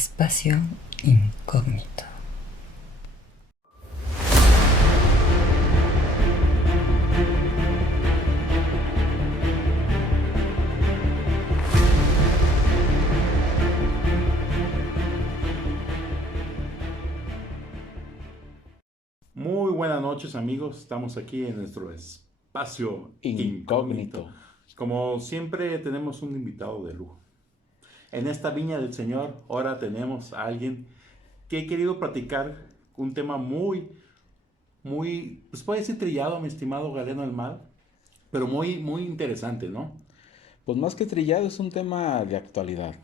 Espacio incógnito. Muy buenas noches, amigos. Estamos aquí en nuestro espacio incógnito. Como siempre, tenemos un invitado de lujo. En esta viña del Señor, ahora tenemos a alguien que he querido platicar un tema pues puede ser trillado, mi estimado Galeno del Mal, pero muy interesante, ¿no? Pues más que trillado es un tema de actualidad,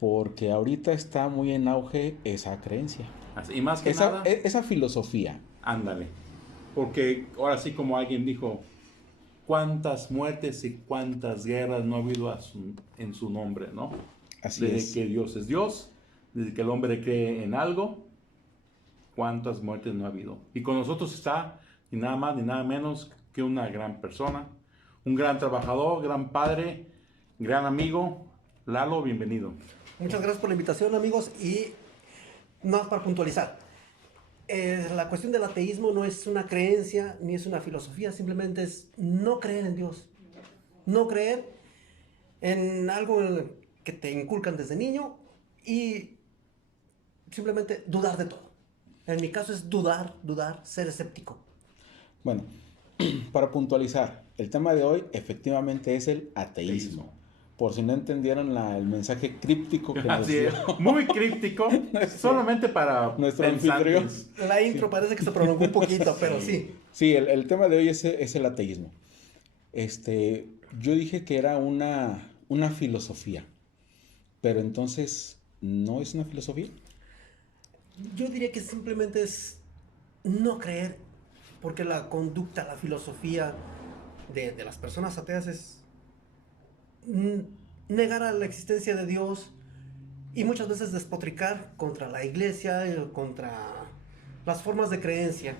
porque ahorita está muy en auge esa creencia, Y más que nada, esa filosofía. ándale. Porque ahora sí, como alguien dijo, cuántas muertes y cuántas guerras no ha habido en su nombre, ¿no? Así Desde es. que Dios es Dios, desde que el hombre cree en algo, cuántas muertes no ha habido. Y con nosotros está ni nada más ni nada menos que una gran persona, un gran trabajador, gran padre, gran amigo. Lalo, bienvenido. Muchas gracias por la invitación, amigos. Y más para puntualizar, la cuestión del ateísmo no es una creencia ni es una filosofía, simplemente es no creer en Dios. No creer en algo que te inculcan desde niño y simplemente dudar de todo. En mi caso es dudar, ser escéptico. Bueno, para puntualizar, el tema de hoy efectivamente es el ateísmo. Por si no entendieron el mensaje críptico que nos Así dio es, muy críptico, solamente para nuestro anfitrión. pensantes. La intro parece que se prolongó un poquito, pero sí. Sí, el tema de hoy es el ateísmo. Yo dije que era una filosofía, pero entonces, ¿no es una filosofía? Yo diría que simplemente es no creer, porque la conducta, la filosofía de las personas ateas es negar a la existencia de Dios y muchas veces despotricar contra la iglesia, contra las formas de creencia.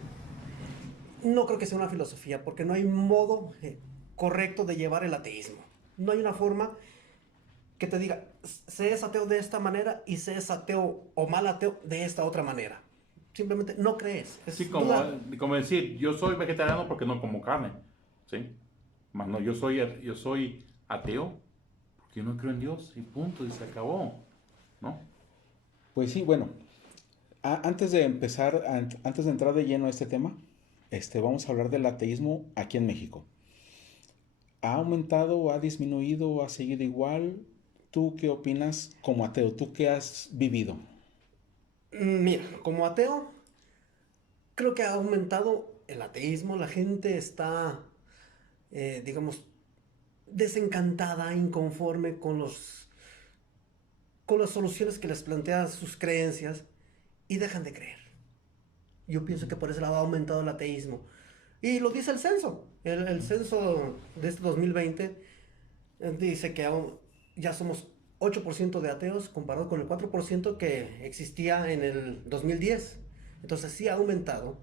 No creo que sea una filosofía, porque no hay modo correcto de llevar el ateísmo. No hay una forma que te diga, se es ateo de esta manera y se es ateo o mal ateo de esta otra manera. Simplemente no crees. Sí, Es dudar. como decir, yo soy vegetariano porque no como carne, ¿sí? Más no, yo soy ateo porque yo no creo en Dios y punto, y se acabó, ¿no? Pues sí, bueno, antes de empezar, antes de entrar de lleno a este tema, vamos a hablar del ateísmo aquí en México. ¿Ha aumentado, ha disminuido, ha seguido igual? ¿Tú qué opinas como ateo? ¿Tú qué has vivido? Mira, como ateo, creo que ha aumentado el ateísmo. La gente está, digamos, desencantada, inconforme con las soluciones que les plantean sus creencias y dejan de creer. Yo pienso que por ese lado ha aumentado el ateísmo. Y lo dice el censo. El censo de este 2020 dice que aún ya somos 8% de ateos comparado con el 4% que existía en el 2010. Entonces sí ha aumentado.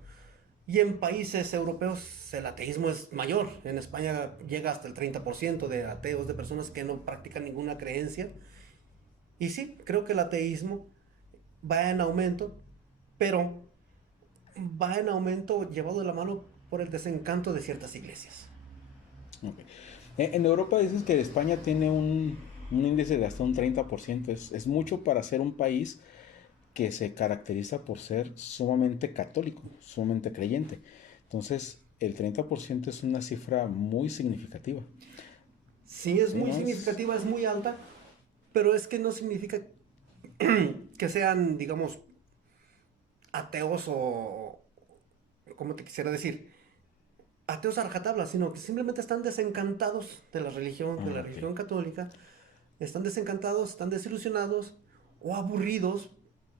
Y en países europeos el ateísmo es mayor. En España llega hasta el 30% de ateos, de personas que no practican ninguna creencia. Y sí, creo que el ateísmo va en aumento, pero va en aumento llevado de la mano por el desencanto de ciertas iglesias. Ok. En Europa dicen que España tiene un índice de hasta un 30%. Es mucho para ser un país que se caracteriza por ser sumamente católico, sumamente creyente. Entonces, el 30% es una cifra muy significativa. Sí, es Sí, muy ¿no? significativa, es muy alta, pero es que no significa que sean, digamos, ateos o, ¿cómo te quisiera decir? Ateos a rajatabla, sino que simplemente están desencantados de la Ok. religión católica, están desencantados, están desilusionados o aburridos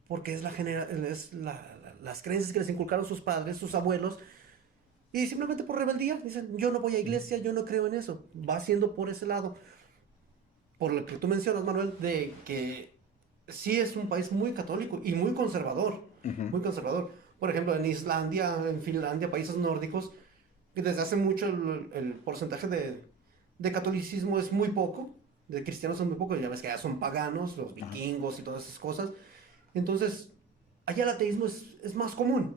porque las creencias que les inculcaron sus padres, sus abuelos, y simplemente por rebeldía dicen, yo no voy a iglesia, yo no creo en eso. Va siendo por ese lado. Por lo que tú mencionas, Manuel, de que sí es un país muy católico y muy conservador, Ujú. muy conservador. Por ejemplo, en Islandia, en Finlandia, países nórdicos, que desde hace mucho el porcentaje de catolicismo es muy poco, de cristianos son muy pocos, ya ves que ya son paganos, los Ajá. vikingos y todas esas cosas. Entonces, allá el ateísmo es más común.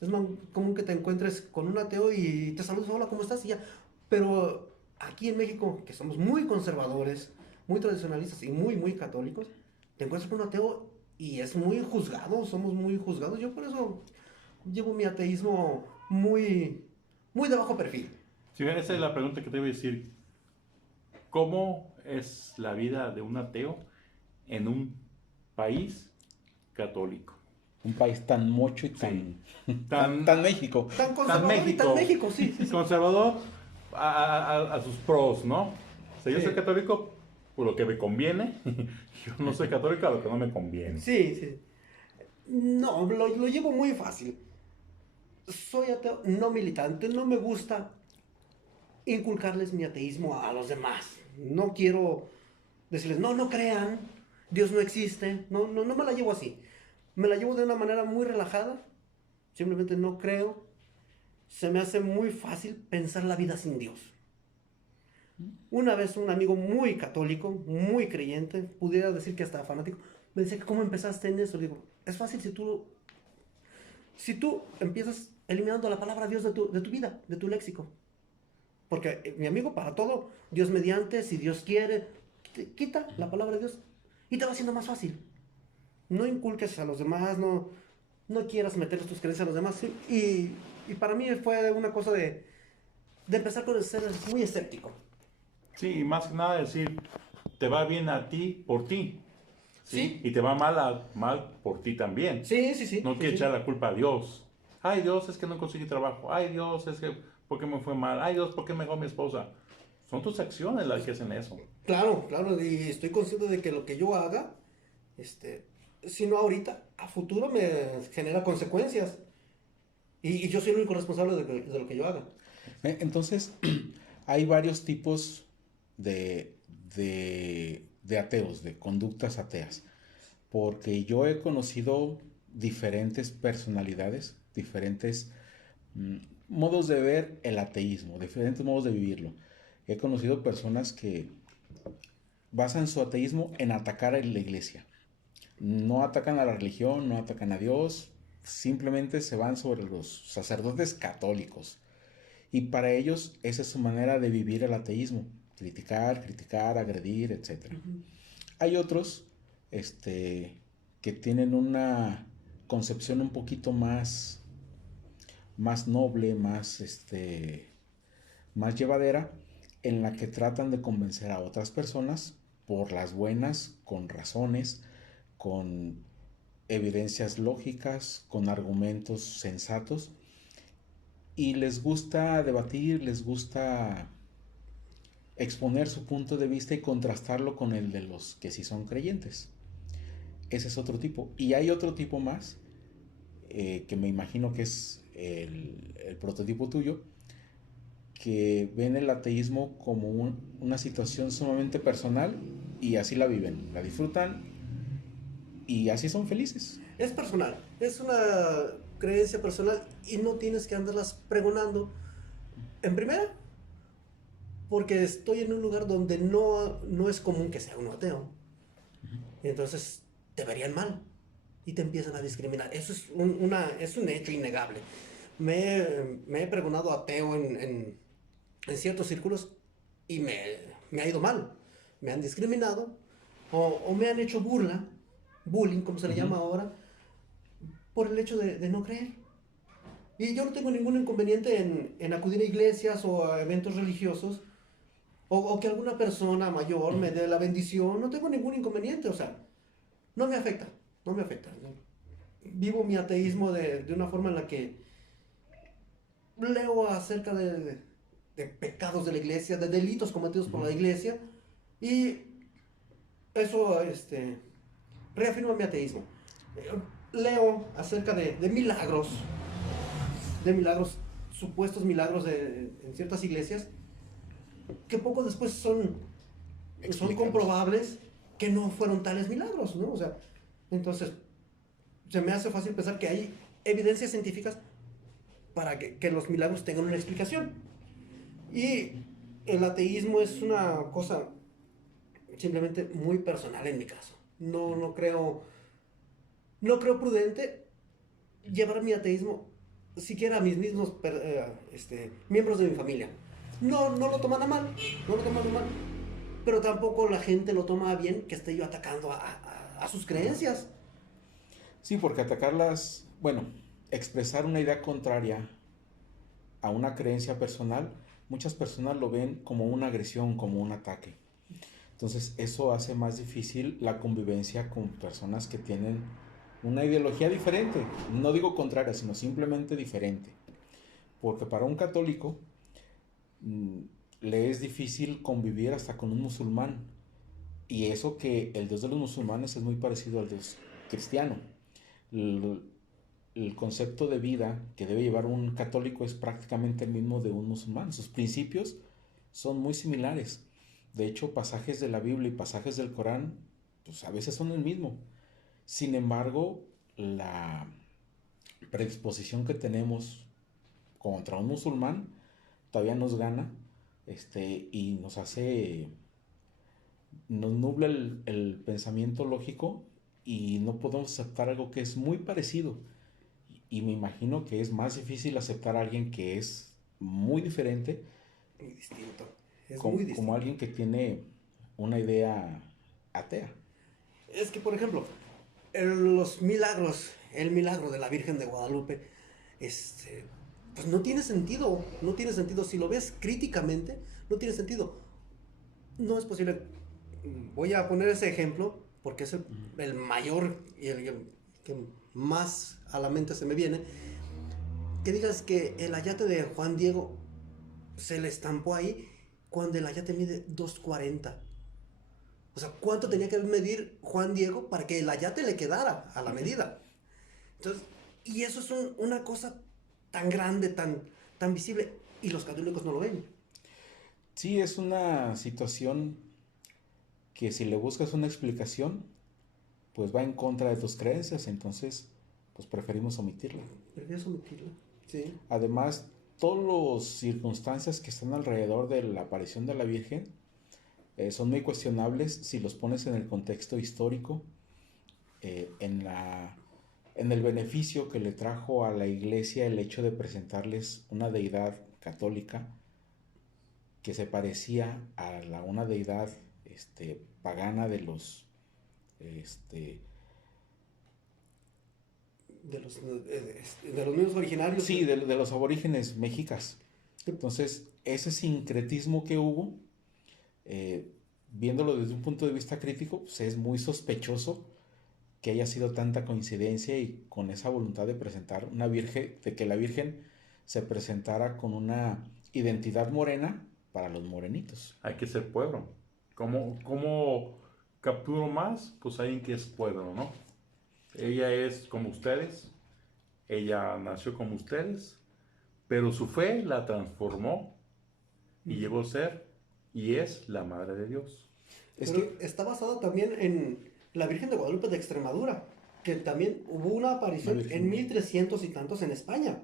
Es más común que te encuentres con un ateo y te saludas, hola, ¿cómo estás? Y ya. Pero aquí en México, que somos muy conservadores, muy tradicionalistas y muy católicos, te encuentras con un ateo y es muy juzgado, somos muy juzgados. Yo por eso llevo mi ateísmo muy de bajo perfil. Sí, esa es la pregunta que te iba a decir. ¿Cómo es la vida de un ateo en un país católico? Un país tan mocho y Sí. tan México. Tan conservador y tan México, sí. Conservador a sus pros, ¿no? O sea, yo Sí. soy católico por lo que me conviene. Yo no soy católico a lo que no me conviene. Sí, sí. No, lo llevo muy fácil. Soy ateo no militante, no me gusta inculcarles mi ateísmo a los demás. No quiero decirles, no, no crean, Dios no existe. No me la llevo así. Me la llevo de una manera muy relajada. Simplemente no creo. Se me hace muy fácil pensar la vida sin Dios. Una vez un amigo muy católico, muy creyente, pudiera decir que hasta fanático, me decía que cómo empezaste en eso. Le digo, es fácil si tú empiezas eliminando la palabra Dios de tu vida, de tu léxico. Porque mi amigo, para todo, Dios mediante, si Dios quiere, quita la palabra Dios y te va haciendo más fácil. No inculques a los demás, no quieras meterles tus creencias a los demás. Y para mí fue una cosa de empezar con el ser muy escéptico. Sí, y más que nada decir, te va bien a ti por ti. Sí. Y te va mal por ti también. Sí, sí, sí. No sí, quiere sí. echar la culpa a Dios. Ay, Dios, es que no conseguí trabajo. Ay, Dios, es que, ¿por qué me fue mal? Ay, Dios, ¿por qué me dejó mi esposa? Son tus acciones las que hacen eso. Claro, claro, y estoy consciente de que lo que yo haga, si no ahorita, a futuro me genera consecuencias. Y yo soy el único responsable de lo que yo haga. Entonces, hay varios tipos de ateos, de conductas ateas, porque yo he conocido diferentes personalidades, diferentes mm, modos de ver el ateísmo, diferentes modos de vivirlo. He conocido personas que basan su ateísmo en atacar a la iglesia. No atacan a la religión, no atacan a Dios, simplemente se van sobre los sacerdotes católicos. Y para ellos esa es su manera de vivir el ateísmo, criticar, agredir, etc. Hay otros que tienen una concepción un poquito más noble, más llevadera, en la que tratan de convencer a otras personas por las buenas, con razones, con evidencias lógicas, con argumentos sensatos, y les gusta debatir, les gusta exponer su punto de vista y contrastarlo con el de los que sí son creyentes. Ese es otro tipo. Y hay otro tipo más, que me imagino que es el prototipo tuyo, que ven el ateísmo como una situación sumamente personal y así la viven, la disfrutan y así son felices. Es personal, es una creencia personal y no tienes que andarlas pregonando. En primera, porque estoy en un lugar donde no es común que sea un ateo. Entonces te verían mal y te empiezan a discriminar. Eso es un hecho innegable. Me he pregonado ateo en ciertos círculos y me ha ido mal. Me han discriminado o me han hecho bullying, como se le llama ahora, por el hecho de no creer. Y yo no tengo ningún inconveniente en acudir a iglesias o a eventos religiosos o que alguna persona mayor me dé la bendición. No tengo ningún inconveniente, o sea, no me afecta, no me afecta. Vivo mi ateísmo de una forma en la que leo acerca de pecados de la iglesia, de delitos cometidos por la iglesia, y eso reafirma mi ateísmo. Leo acerca de milagros, supuestos milagros en ciertas iglesias, que poco después son comprobables que no fueron tales milagros, ¿no? O sea, entonces, se me hace fácil pensar que hay evidencias científicas para que los milagros tengan una explicación. Y el ateísmo es una cosa simplemente muy personal en mi caso. No creo no creo prudente llevar mi ateísmo siquiera a mis mismos miembros de mi familia. No lo toman a mal, no lo toman a mal, pero tampoco la gente lo toma a bien que esté yo atacando a sus creencias. Sí, porque atacarlas, bueno, expresar una idea contraria a una creencia personal, muchas personas lo ven como una agresión, como un ataque. Entonces eso hace más difícil la convivencia con personas que tienen una ideología diferente. No digo contraria, sino simplemente diferente. Porque para un católico le es difícil convivir hasta con un musulmán. Y eso que el Dios de los musulmanes es muy parecido al Dios cristiano. El concepto de vida que debe llevar un católico es prácticamente el mismo de un musulmán. Sus principios son muy similares. De hecho, pasajes de la Biblia y pasajes del Corán, pues a veces son el mismo. Sin embargo, la predisposición que tenemos contra un musulmán todavía nos gana, y nos hace, nos nubla el pensamiento lógico y no podemos aceptar algo que es muy parecido. Y me imagino que es más difícil aceptar a alguien que es muy diferente, Muy distinto. Es como, muy distinto. como alguien que tiene una idea atea. Es que, por ejemplo, el milagro de la Virgen de Guadalupe, pues no tiene sentido, no tiene sentido. Si lo ves críticamente, no tiene sentido. No es posible. Voy a poner ese ejemplo porque es el mayor y el que más a la mente se me viene. Que digas que el ayate de Juan Diego se le estampó ahí cuando el ayate mide 2.40. O sea, ¿cuánto tenía que medir Juan Diego para que el ayate le quedara a la medida? Entonces, y eso es una cosa tan grande, tan visible, y los católicos no lo ven. Sí, es una situación que si le buscas una explicación, pues va en contra de tus creencias, entonces pues preferimos omitirla. Prefieres omitirlo. Sí. Además, todas las circunstancias que están alrededor de la aparición de la Virgen son muy cuestionables si los pones en el contexto histórico, en el beneficio que le trajo a la iglesia el hecho de presentarles una deidad católica que se parecía a una deidad pagana de los De los mismos originarios. sí, de los aborígenes mexicas. Entonces, ese sincretismo que hubo, viéndolo desde un punto de vista crítico, pues es muy sospechoso que haya sido tanta coincidencia y con esa voluntad de presentar una virgen, de que la Virgen se presentara con una identidad morena para los morenitos. Hay que ser pueblo. ¿Cómo capturo más? Pues alguien que es pueblo, ¿no? Ella es como ustedes, ella nació como ustedes, pero su fe la transformó y llegó a ser y es la Madre de Dios. Pero está basado también en la Virgen de Guadalupe de Extremadura, que también hubo una aparición en 1300 y tantos en España.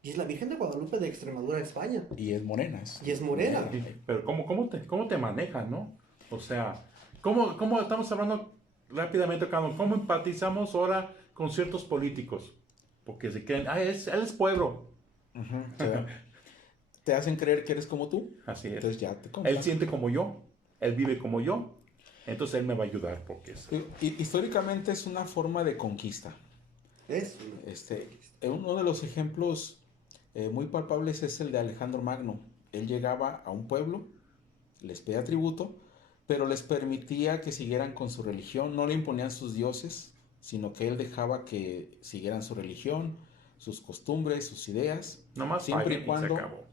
Y es la Virgen de Guadalupe de Extremadura, España. Y es morena. Y es morena. Pero ¿cómo te manejan, no? O sea, ¿cómo estamos hablando rápidamente, Carlos? ¿Cómo empatizamos ahora con ciertos políticos? Porque se creen, él es pueblo. Uh-huh. Te hacen creer que eres como tú. Así es. Entonces ya te compras. Él siente como yo, él vive como yo, entonces él me va a ayudar porque es... Históricamente es una forma de conquista. Uno de los ejemplos muy palpables es el de Alejandro Magno. Él llegaba a un pueblo, les pedía tributo, pero les permitía que siguieran con su religión, no le imponían sus dioses, sino que él dejaba que siguieran su religión, sus costumbres, sus ideas, Nomás siempre y cuando se acabó.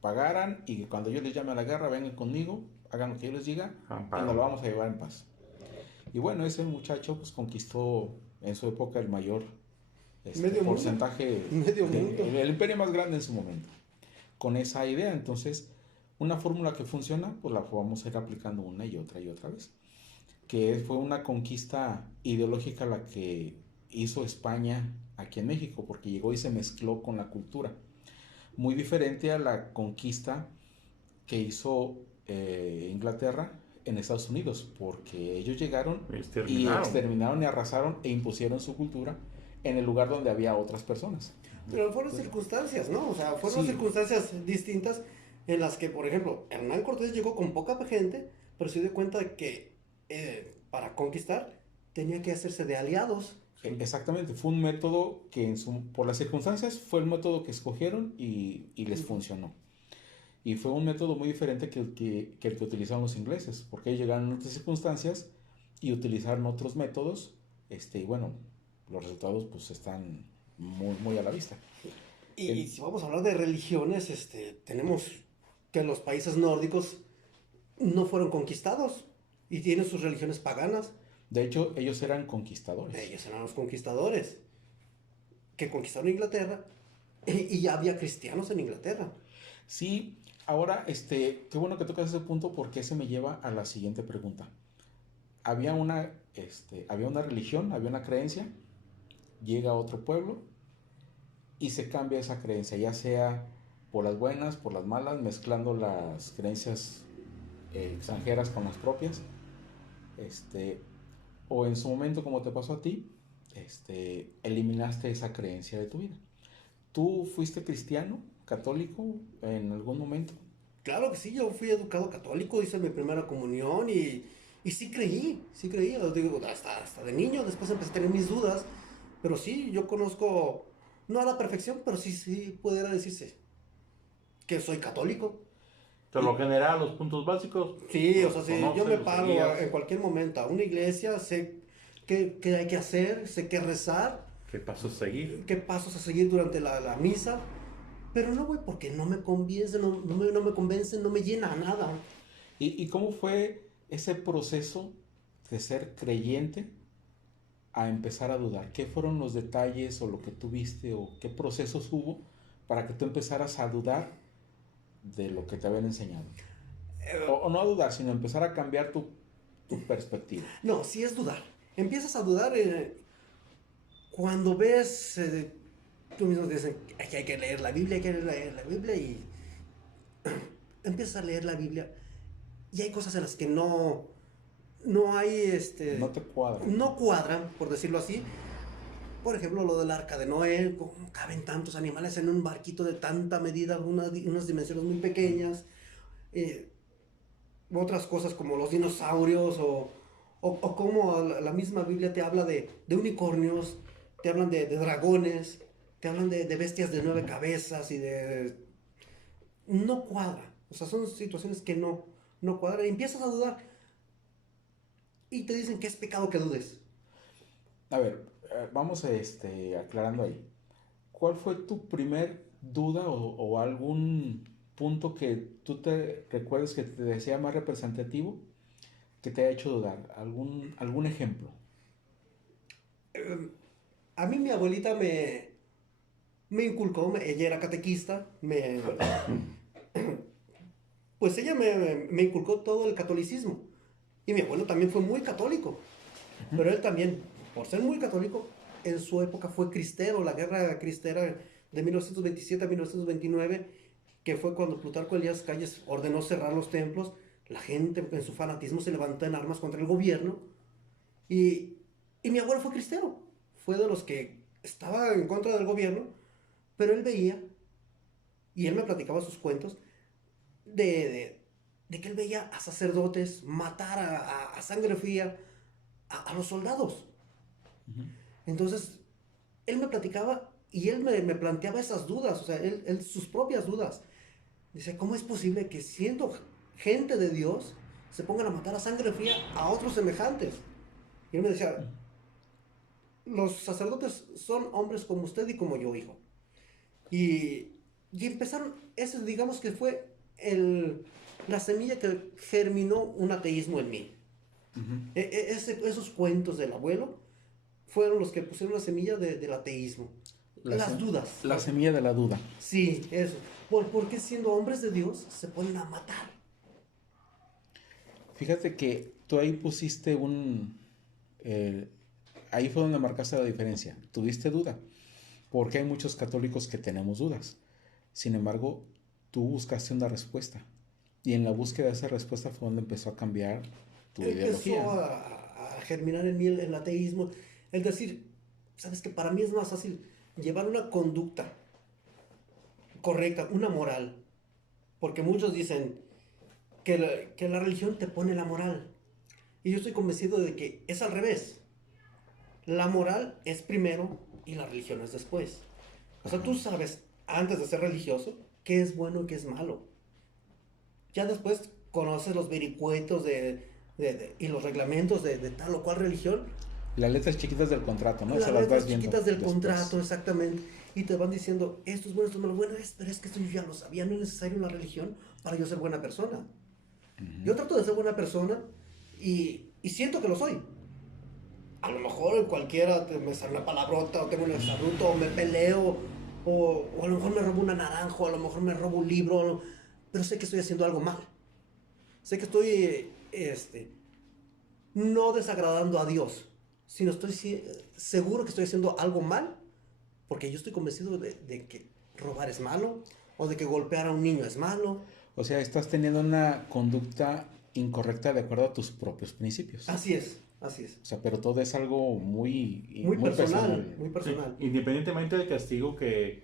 pagaran y que cuando yo les llame a la guerra vengan conmigo, hagan lo que yo les diga Amparo. y nos lo vamos a llevar en paz. Y bueno, ese muchacho pues conquistó en su época el mayor Medio porcentaje, Medio mundo. el imperio más grande en su momento, con esa idea. Entonces, una fórmula que funciona, pues la vamos a ir aplicando una y otra vez. Que fue una conquista ideológica la que hizo España aquí en México, porque llegó y se mezcló con la cultura. Muy diferente a la conquista que hizo Inglaterra en Estados Unidos, porque ellos llegaron y Exterminaron. exterminaron y arrasaron e impusieron su cultura en el lugar donde había otras personas. Pero fueron circunstancias, ¿no? O sea, fueron Sí. circunstancias distintas en las que, por ejemplo, Hernán Cortés llegó con poca gente, pero se dio cuenta de que para conquistar tenía que hacerse de aliados. Exactamente, fue un método que por las circunstancias fue el método que escogieron y les funcionó. Y fue un método muy diferente que el que utilizaron los ingleses, porque ellos llegaron en otras circunstancias y utilizaron otros métodos, y bueno, los resultados pues están muy, muy a la vista. Y si vamos a hablar de religiones, tenemos que los países nórdicos no fueron conquistados y tienen sus religiones paganas. De hecho, ellos eran conquistadores. Ellos eran los conquistadores que conquistaron Inglaterra y ya había cristianos en Inglaterra. Sí, ahora, qué bueno que tocas ese punto porque ese me lleva a la siguiente pregunta. Había una religión, había una creencia, llega a otro pueblo y se cambia esa creencia, ya sea por las buenas, por las malas, mezclando las creencias extranjeras con las propias, o en su momento, como te pasó a ti, eliminaste esa creencia de tu vida. ¿Tú fuiste cristiano, católico en algún momento? Claro que sí, yo fui educado católico, hice mi primera comunión y sí creí, os digo, hasta de niño, después empecé a tener mis dudas, pero sí, yo conozco, no a la perfección, pero sí pudiera decirse que soy católico. Por lo general, los puntos básicos. Sí, o los sea, si conoces, yo me los paro seguías. en cualquier momento a una iglesia, sé qué hay que hacer, sé qué rezar, ¿Qué pasos seguir? qué pasos a seguir durante la misa, pero no voy porque no me convence, no me convence, no me llena a nada. ¿Y cómo fue ese proceso de ser creyente a empezar a dudar? ¿Qué fueron los detalles o lo que tú viste o qué procesos hubo para que tú empezaras a dudar de lo que te habían enseñado? O no a dudar, sino empezar a cambiar tu perspectiva. No, sí es dudar. Empiezas a dudar cuando ves, tú mismo dices que hay que leer la Biblia, hay que leer la Biblia y empiezas a leer la Biblia y hay cosas en las que no hay, No te cuadra. no cuadran, por decirlo así. Por ejemplo, lo del arca de Noé, cómo caben tantos animales en un barquito de tanta medida, unas dimensiones muy pequeñas. Otras cosas como los dinosaurios o como la misma Biblia te habla de unicornios, te hablan de dragones, te hablan de bestias de 9 cabezas y de... No cuadra. O sea, son situaciones que no cuadran. Y empiezas a dudar y te dicen que es pecado que dudes. A ver, vamos aclarando ahí. ¿Cuál fue tu primer duda o algún punto que tú te recuerdes que te sea más representativo que te haya hecho dudar? ¿Algún ejemplo? A mí mi abuelita me inculcó, ella era catequista, pues ella me inculcó todo el catolicismo. Y mi abuelo también fue muy católico. Pero él también, por ser muy católico, en su época fue cristero, la guerra cristera de 1927 a 1929, que fue cuando Plutarco Elías Calles ordenó cerrar los templos. La gente en su fanatismo se levantó en armas contra el gobierno. Y mi abuelo fue cristero, fue de los que estaba en contra del gobierno, pero él veía, y él me platicaba sus cuentos, de que él veía a sacerdotes matar a sangre fría a los soldados. Entonces, él me platicaba y él me planteaba esas dudas, o sea, él sus propias dudas. Dice, ¿cómo es posible que siendo gente de Dios se pongan a matar a sangre fría a otros semejantes? Y él me decía, los sacerdotes son hombres como usted y como yo, hijo. Y empezaron, eso digamos que fue la semilla que germinó un ateísmo en mí. Esos cuentos del abuelo fueron los que pusieron la semilla del ateísmo. Las dudas. La semilla de la duda. Sí, eso. ¿Por qué siendo hombres de Dios se ponen a matar? Fíjate que tú ahí pusiste ahí fue donde marcaste la diferencia. Tuviste duda, porque hay muchos católicos que tenemos dudas. Sin embargo, tú buscaste una respuesta. Y en la búsqueda de esa respuesta fue donde empezó a cambiar tu Empezó ideología. a germinar en mí el ateísmo, el decir, sabes que para mí es más fácil llevar una conducta correcta, una moral, porque muchos dicen que la religión te pone la moral, y yo estoy convencido de que es al revés. La moral es primero y la religión es después. O sea, tú sabes, antes de ser religioso, qué es bueno y qué es malo. Ya después conoces los vericuetos y los reglamentos de tal o cual religión. Las letras chiquitas del contrato, ¿no? Las Se las letras vas viendo chiquitas del después. contrato, exactamente. Y te van diciendo, esto es bueno, esto es malo. Bueno, pero es que esto yo ya lo sabía, no es necesario una religión para yo ser buena persona. Yo trato de ser buena persona y siento que lo soy. A lo mejor cualquiera me sale una palabrota, o tengo un exabrupto, o me peleo, o a lo mejor me robo una naranja, o a lo mejor me robo un libro, pero sé que estoy haciendo algo mal. Sé que estoy, no desagradando a Dios, sino estoy seguro que estoy haciendo algo mal, porque yo estoy convencido de que robar es malo, o de que golpear a un niño es malo. O sea, estás teniendo una conducta incorrecta de acuerdo a tus propios principios. Así es, así es. O sea, pero todo es algo muy, Muy personal, muy Sí, personal. independientemente del castigo que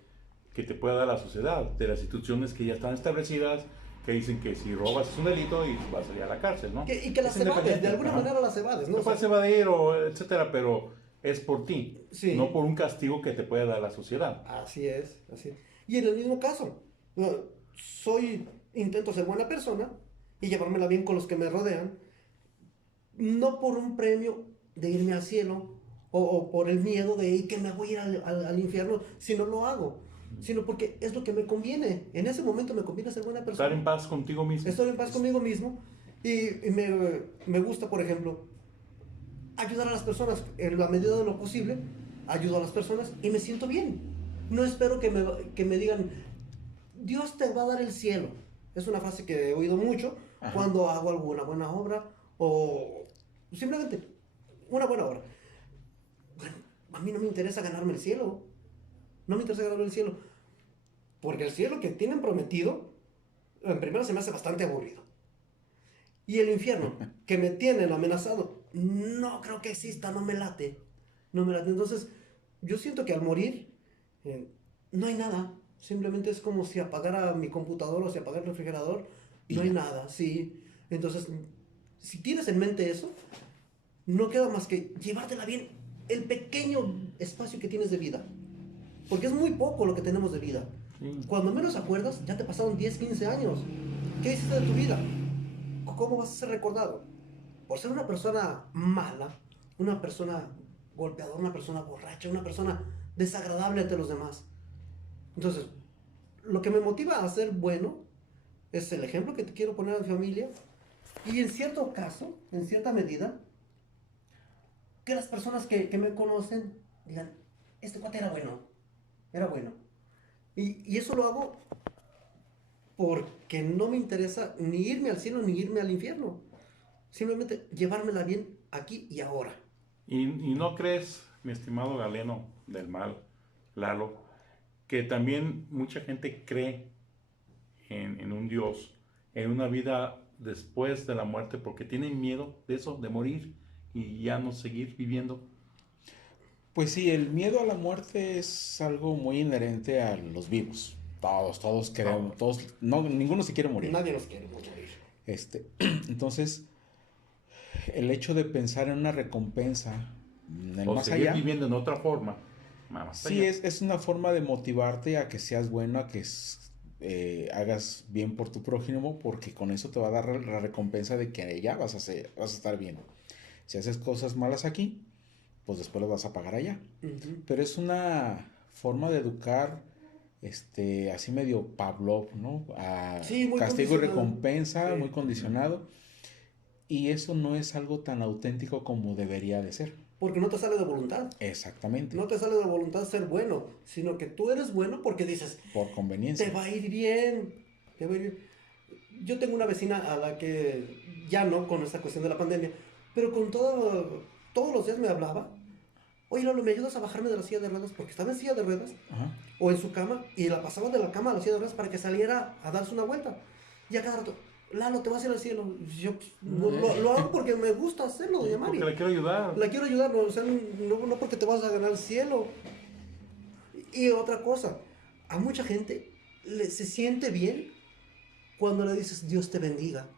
te pueda dar la sociedad, de las instituciones que ya están establecidas, que dicen que si robas es un delito y vas a ir a la cárcel, ¿no? Y que las Es evades, independiente. de alguna Ajá. manera las evades, ¿no? Te puedes evadir o etcétera, pero es por ti, Sí. no por un castigo que te puede dar la sociedad. Así es, así es. Y en el mismo caso, intento ser buena persona y llevármela bien con los que me rodean, no por un premio de irme al cielo o por el miedo de que me voy a ir al infierno, si no lo hago, sino porque es lo que me conviene. En ese momento me conviene ser buena persona. Estar en paz contigo mismo. Estoy en paz conmigo mismo y me gusta, por ejemplo, ayudar a las personas en la medida de lo posible. Ayudo a las personas y me siento bien. No espero que me digan, Dios te va a dar el cielo. Es una frase que he oído mucho. Ajá. Cuando hago alguna buena obra o simplemente una buena obra. Bueno, a mí no me interesa ganarme el cielo. No me interesa ganarme el cielo. Porque el cielo que tienen prometido, en primero se me hace bastante aburrido. Y el infierno, que me tienen amenazado, no creo que exista, no me late. No me late. Entonces, yo siento que al morir, no hay nada. Simplemente es como si apagara mi computador o si apagara el refrigerador. No hay nada, sí. Entonces, si tienes en mente eso, no queda más que llevártela bien el pequeño espacio que tienes de vida. Porque es muy poco lo que tenemos de vida. Cuando menos acuerdas, ya te pasaron 10, 15 años. ¿Qué hiciste de tu vida? ¿Cómo vas a ser recordado? ¿Por ser una persona mala, una persona golpeadora, una persona borracha, una persona desagradable ante los demás? Entonces, lo que me motiva a ser bueno es el ejemplo que te quiero poner a mi familia y en cierto caso, en cierta medida, que las personas que me conocen digan, este cuate era bueno, era bueno. Y eso lo hago porque no me interesa ni irme al cielo ni irme al infierno. Simplemente llevármela bien aquí y ahora. Y no crees, mi estimado Galeno del Mal, Lalo, que también mucha gente cree en un Dios, en una vida después de la muerte, porque tienen miedo de eso, de morir y ya no seguir viviendo. Pues sí, el miedo a la muerte es algo muy inherente a los vivos. Todos queremos, ninguno se quiere morir. Nadie nos quiere morir. Entonces, el hecho de pensar en una recompensa en el O más seguir allá, viviendo en otra forma. Más sí, allá. es una forma de motivarte a que seas bueno, a que hagas bien por tu prójimo, porque con eso te va a dar la recompensa de que ya vas a estar bien. Si haces cosas malas aquí, pues después las vas a pagar allá. Uh-huh. Pero es una forma de educar, así medio Pavlov, ¿no? Sí, muy castigo y condicionado. recompensa, Sí. muy condicionado. Y eso no es algo tan auténtico como debería de ser. Porque no te sale de voluntad. Exactamente. No te sale de voluntad ser bueno, sino que tú eres bueno porque dices, Por conveniencia. te va a ir bien. Te va a ir bien. Yo tengo una vecina a la que ya no con esta cuestión de la pandemia, pero con todos los días me hablaba. Oye, Lalo, ¿me ayudas a bajarme de la silla de ruedas? Porque estaba en silla de ruedas Ajá. o en su cama y la pasaba de la cama a la silla de ruedas para que saliera a darse una vuelta. Y a cada rato, Lalo, te vas a ir al cielo. Yo lo hago porque me gusta hacerlo, doña Mari. Porque le quiero ayudar. La quiero ayudar, no, o sea, no porque te vas a ganar el cielo. Y otra cosa, a mucha gente se siente bien cuando le dices Dios te bendiga.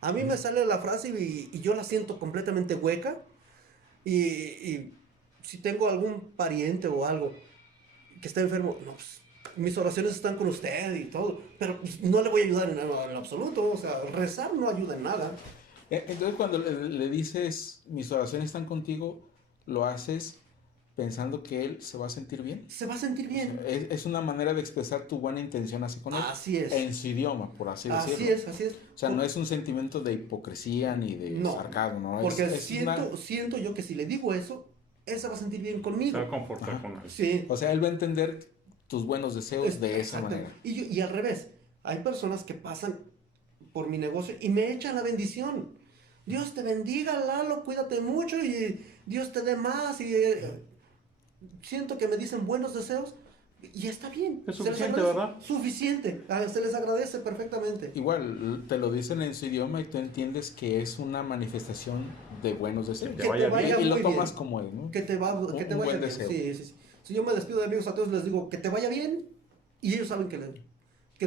A mí me sale la frase y yo la siento completamente hueca. Y si tengo algún pariente o algo que está enfermo, no, pues, mis oraciones están con usted y todo, pero pues, no le voy a ayudar en absoluto. O sea, rezar no ayuda en nada. Entonces cuando le dices, mis oraciones están contigo, lo haces pensando que él se va a sentir bien. Se va a sentir bien. O sea, es una manera de expresar tu buena intención así con él. Así es. En su idioma, por así decirlo. Así es. O sea, no es un sentimiento de hipocresía ni de No, sarcasmo, ¿no? Porque siento yo que si le digo eso, él se va a sentir bien Se conmigo. va a comportar Ajá. con él. Sí. O sea, él va a entender tus buenos deseos de esa Exacto. manera. Y al revés, hay personas que pasan por mi negocio y me echan la bendición. Dios te bendiga, Lalo, cuídate mucho y Dios te dé más. Y siento que me dicen buenos deseos y está bien. Es Se les suficiente, agradece. ¿verdad? Suficiente. Se les agradece perfectamente. Igual, te lo dicen en su idioma y tú entiendes que es una manifestación de buenos deseos. Que te vaya bien. Y lo muy tomas bien. como es, ¿no? Que te vaya Un buen bien. deseo. Sí. Si yo me despido de amigos a todos, les digo que te vaya bien y ellos saben que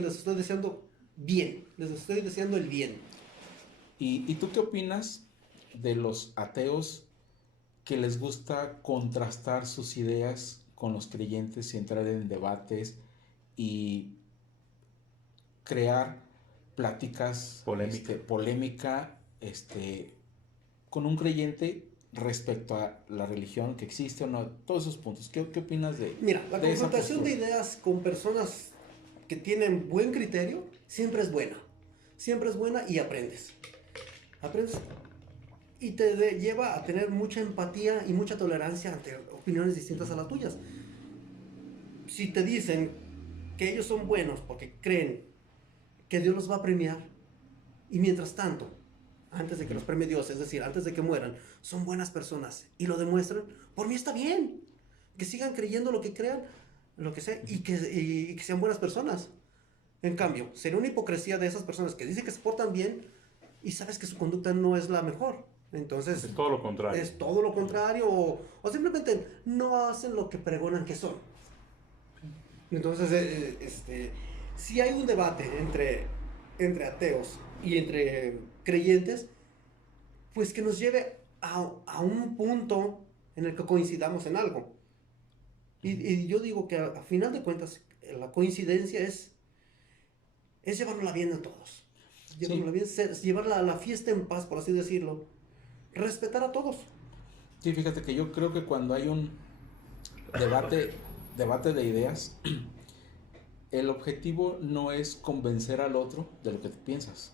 les estoy deseando bien. Les estoy deseando el bien. ¿Y tú qué opinas de los ateos que les gusta contrastar sus ideas con los creyentes y entrar en debates y crear pláticas polémica con un creyente respecto a la religión que existe o no? Todos esos puntos. ¿Qué opinas de Mira, la de esa confrontación de postura? ideas con personas que tienen buen criterio siempre es buena. Siempre es buena y aprendes. Aprendes y te lleva a tener mucha empatía y mucha tolerancia ante opiniones distintas a las tuyas. Si te dicen que ellos son buenos porque creen que Dios los va a premiar y mientras tanto, antes de que los premie Dios, es decir, antes de que mueran, son buenas personas y lo demuestran, por mí está bien. Que sigan creyendo lo que crean, lo que sea, y que sean buenas personas. En cambio, sería una hipocresía de esas personas que dicen que se portan bien y sabes que su conducta no es la mejor. Entonces, Es todo lo contrario. es todo lo contrario o simplemente no hacen lo que pregonan que son. Entonces, si hay un debate entre ateos y entre creyentes, pues que nos lleve a un punto en el que coincidamos en algo. Y yo digo que a final de cuentas la coincidencia es llevarla bien a todos. Llevarla bien, llevar la fiesta en paz, por así decirlo. Respetar a todos. Sí, fíjate que yo creo que cuando hay un debate de ideas, el objetivo no es convencer al otro de lo que tú piensas,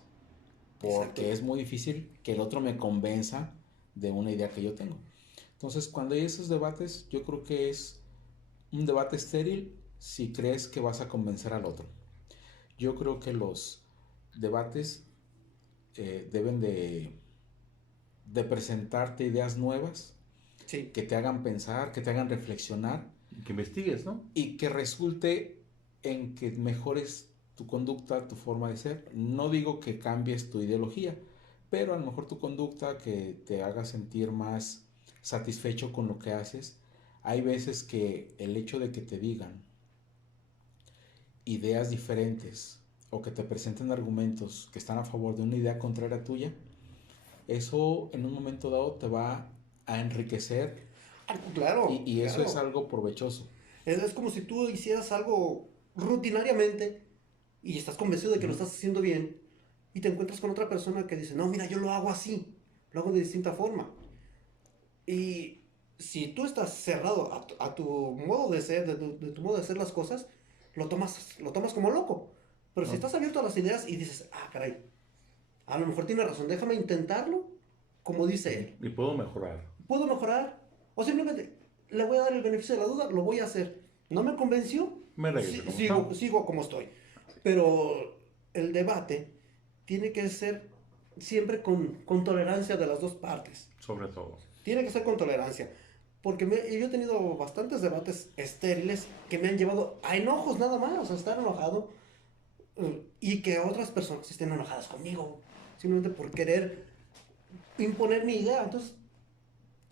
porque Exacto. es muy difícil que el otro me convenza de una idea que yo tengo. Entonces, cuando hay esos debates, yo creo que es un debate estéril si crees que vas a convencer al otro. Yo creo que los debates deben de presentarte ideas nuevas, Sí. que te hagan pensar, que te hagan reflexionar Que investigues, ¿no? y que resulte en que mejores tu conducta, tu forma de ser. No digo que cambies tu ideología, pero a lo mejor tu conducta que te haga sentir más satisfecho con lo que haces. Hay veces que el hecho de que te digan ideas diferentes o que te presenten argumentos que están a favor de una idea contraria a tuya, eso en un momento dado te va a enriquecer Claro. y eso claro. es algo provechoso. Es como si tú hicieras algo rutinariamente y estás convencido de que lo estás haciendo bien y te encuentras con otra persona que dice, no, mira, yo lo hago así, lo hago de distinta forma. Y si tú estás cerrado a tu modo de ser, de tu modo de hacer las cosas, lo tomas como loco. Pero si estás abierto a las ideas y dices, caray, a lo mejor tiene razón, déjame intentarlo como dice él. Y puedo mejorar. ¿Puedo mejorar? O simplemente le voy a dar el beneficio de la duda, lo voy a hacer. ¿No me convenció? Me regreso como está. Sigo como estoy. Pero el debate tiene que ser siempre con tolerancia de las dos partes. Sobre todo. Tiene que ser con tolerancia. Porque yo he tenido bastantes debates estériles que me han llevado a enojos nada más, a estar enojado. y que otras personas estén enojadas conmigo, simplemente por querer imponer mi idea. Entonces,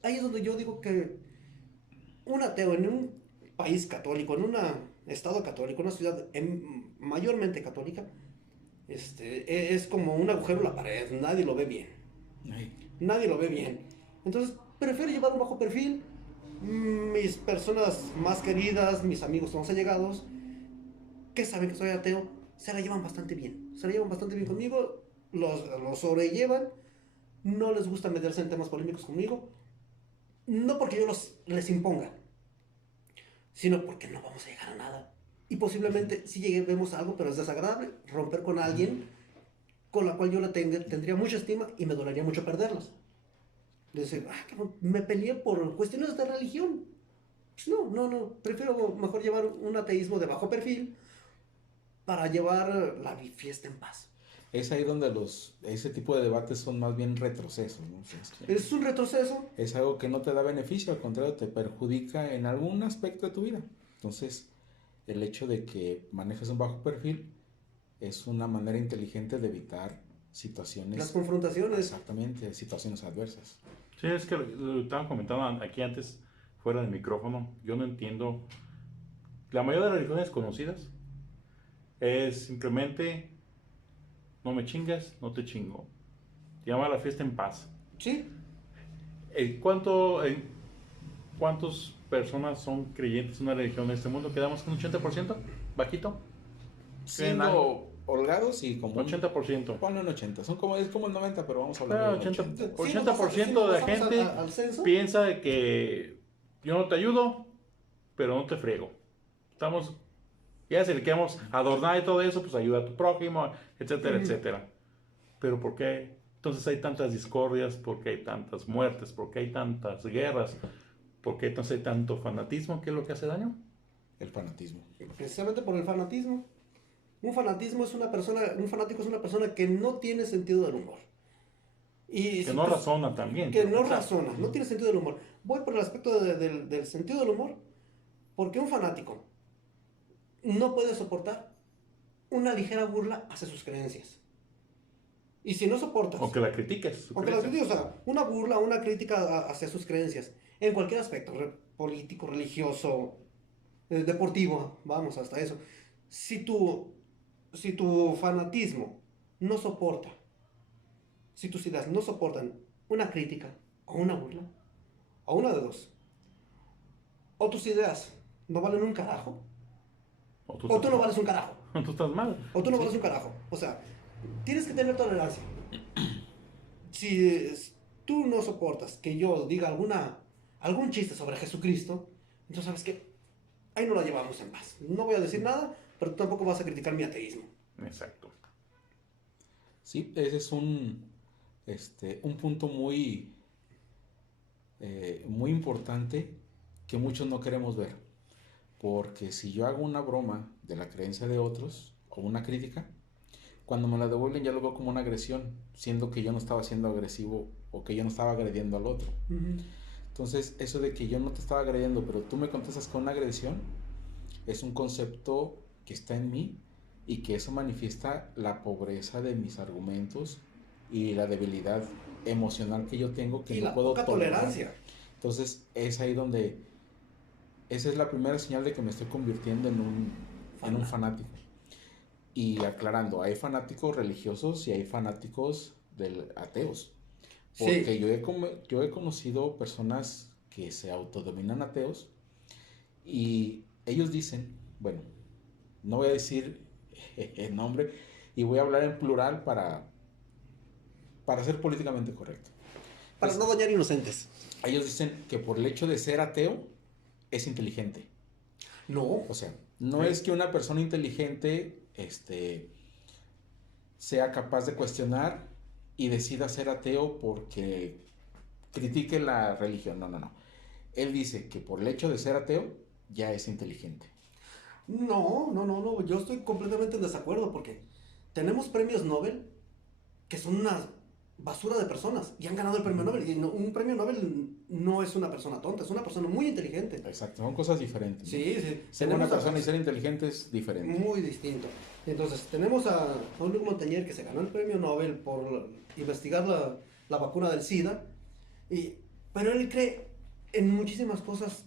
ahí es donde yo digo que un ateo en un país católico, en un estado católico, una ciudad mayormente católica, es como un agujero en la pared, nadie lo ve bien. Ay, Nadie lo ve bien. Entonces, prefiero llevar un bajo perfil. Mis personas más queridas, mis amigos más allegados, que saben que soy ateo, se la llevan bastante bien. Se la llevan bastante bien conmigo, los sobrellevan, no les gusta meterse en temas polémicos conmigo. No porque yo les imponga, sino porque no vamos a llegar a nada. Y posiblemente si lleguemos a algo, pero es desagradable, romper con alguien con la cual yo tendría mucha estima y me dolería mucho perderlas. Decir, me peleé por cuestiones de religión. No, prefiero mejor llevar un ateísmo de bajo perfil para llevar la fiesta en paz. es ahí donde ese tipo de debates son más bien retrocesos, ¿no? Es un retroceso. Es algo que no te da beneficio, al contrario, te perjudica en algún aspecto de tu vida. Entonces, el hecho de que manejes un bajo perfil es una manera inteligente de evitar situaciones. Las confrontaciones. Exactamente, situaciones adversas. Sí, es que lo estaban comentando aquí antes, fuera del micrófono. Yo no entiendo. La mayoría de las religiones conocidas es simplemente no me chingas, no te chingo. Llama a la fiesta en paz. Sí. ¿Cuántas personas son creyentes en una religión en este mundo? ¿Quedamos con un 80%? ¿Bajito? Siendo holgados y como 80%. Ponle un 80, es como el 90, pero vamos a hablar Claro, del 80. 80% de la gente al censo. piensa de que yo no te ayudo, pero no te friego. Ya si le queremos adornar y todo eso, pues ayuda a tu prójimo, etcétera, etcétera. Pero ¿por qué entonces hay tantas discordias? ¿Por qué hay tantas muertes? ¿Por qué hay tantas guerras? ¿Por qué entonces hay tanto fanatismo? ¿Qué es lo que hace daño? El fanatismo. Precisamente por el fanatismo. Un fanático es una persona que no tiene sentido del humor. Y Que no razona también. Que no razona, no tiene sentido del humor. Voy por el aspecto del sentido del humor, porque un fanático no puede soportar una ligera burla hacia sus creencias. Y si no soportas... O que la critiques. o sea, una burla, una crítica hacia sus creencias, en cualquier aspecto, político, religioso, deportivo, vamos hasta eso. Si tu fanatismo no soporta, si tus ideas no soportan una crítica o una burla, o una de dos, o tus ideas no valen un carajo, o tú no vales un carajo. Tú estás mal. O tú no vales un carajo. O sea, tienes que tener tolerancia. Si tú no soportas que yo diga algún chiste sobre Jesucristo, entonces sabes que ahí no la llevamos en paz. No voy a decir nada, pero tú tampoco vas a criticar mi ateísmo. Exacto. Sí, ese es un punto muy, muy importante que muchos no queremos ver. Porque si yo hago una broma de la creencia de otros o una crítica, cuando me la devuelven ya lo veo como una agresión, siendo que yo no estaba siendo agresivo o que yo no estaba agrediendo al otro. Entonces, eso de que yo no te estaba agrediendo, pero tú me contestas con una agresión, es un concepto que está en mí y que eso manifiesta la pobreza de mis argumentos y la debilidad emocional que yo tengo, que y no la puedo poca tolerar. tolerancia. Entonces, es ahí donde esa es la primera señal de que me estoy convirtiendo en un fanático. Y aclarando, hay fanáticos religiosos y hay fanáticos ateos. Porque Sí. yo he conocido personas que se autodenominan ateos y ellos dicen, bueno, no voy a decir el nombre y voy a hablar en plural para ser políticamente correcto. Para no dañar inocentes. Ellos dicen que por el hecho de ser ateo es inteligente. No. O sea, no es que una persona inteligente sea capaz de cuestionar y decida ser ateo porque critique la religión. No. Él dice que por el hecho de ser ateo ya es inteligente. No. Yo estoy completamente en desacuerdo porque tenemos premios Nobel que son unas basura de personas y han ganado el premio Nobel. Y un premio Nobel no es una persona tonta, es una persona muy inteligente. Exacto, son cosas diferentes. Sí, sí. Ser buena persona y ser inteligente es diferente. Muy distinto. Entonces, tenemos a Luc Montagnier, que se ganó el premio Nobel por investigar la vacuna del SIDA, pero él cree en muchísimas cosas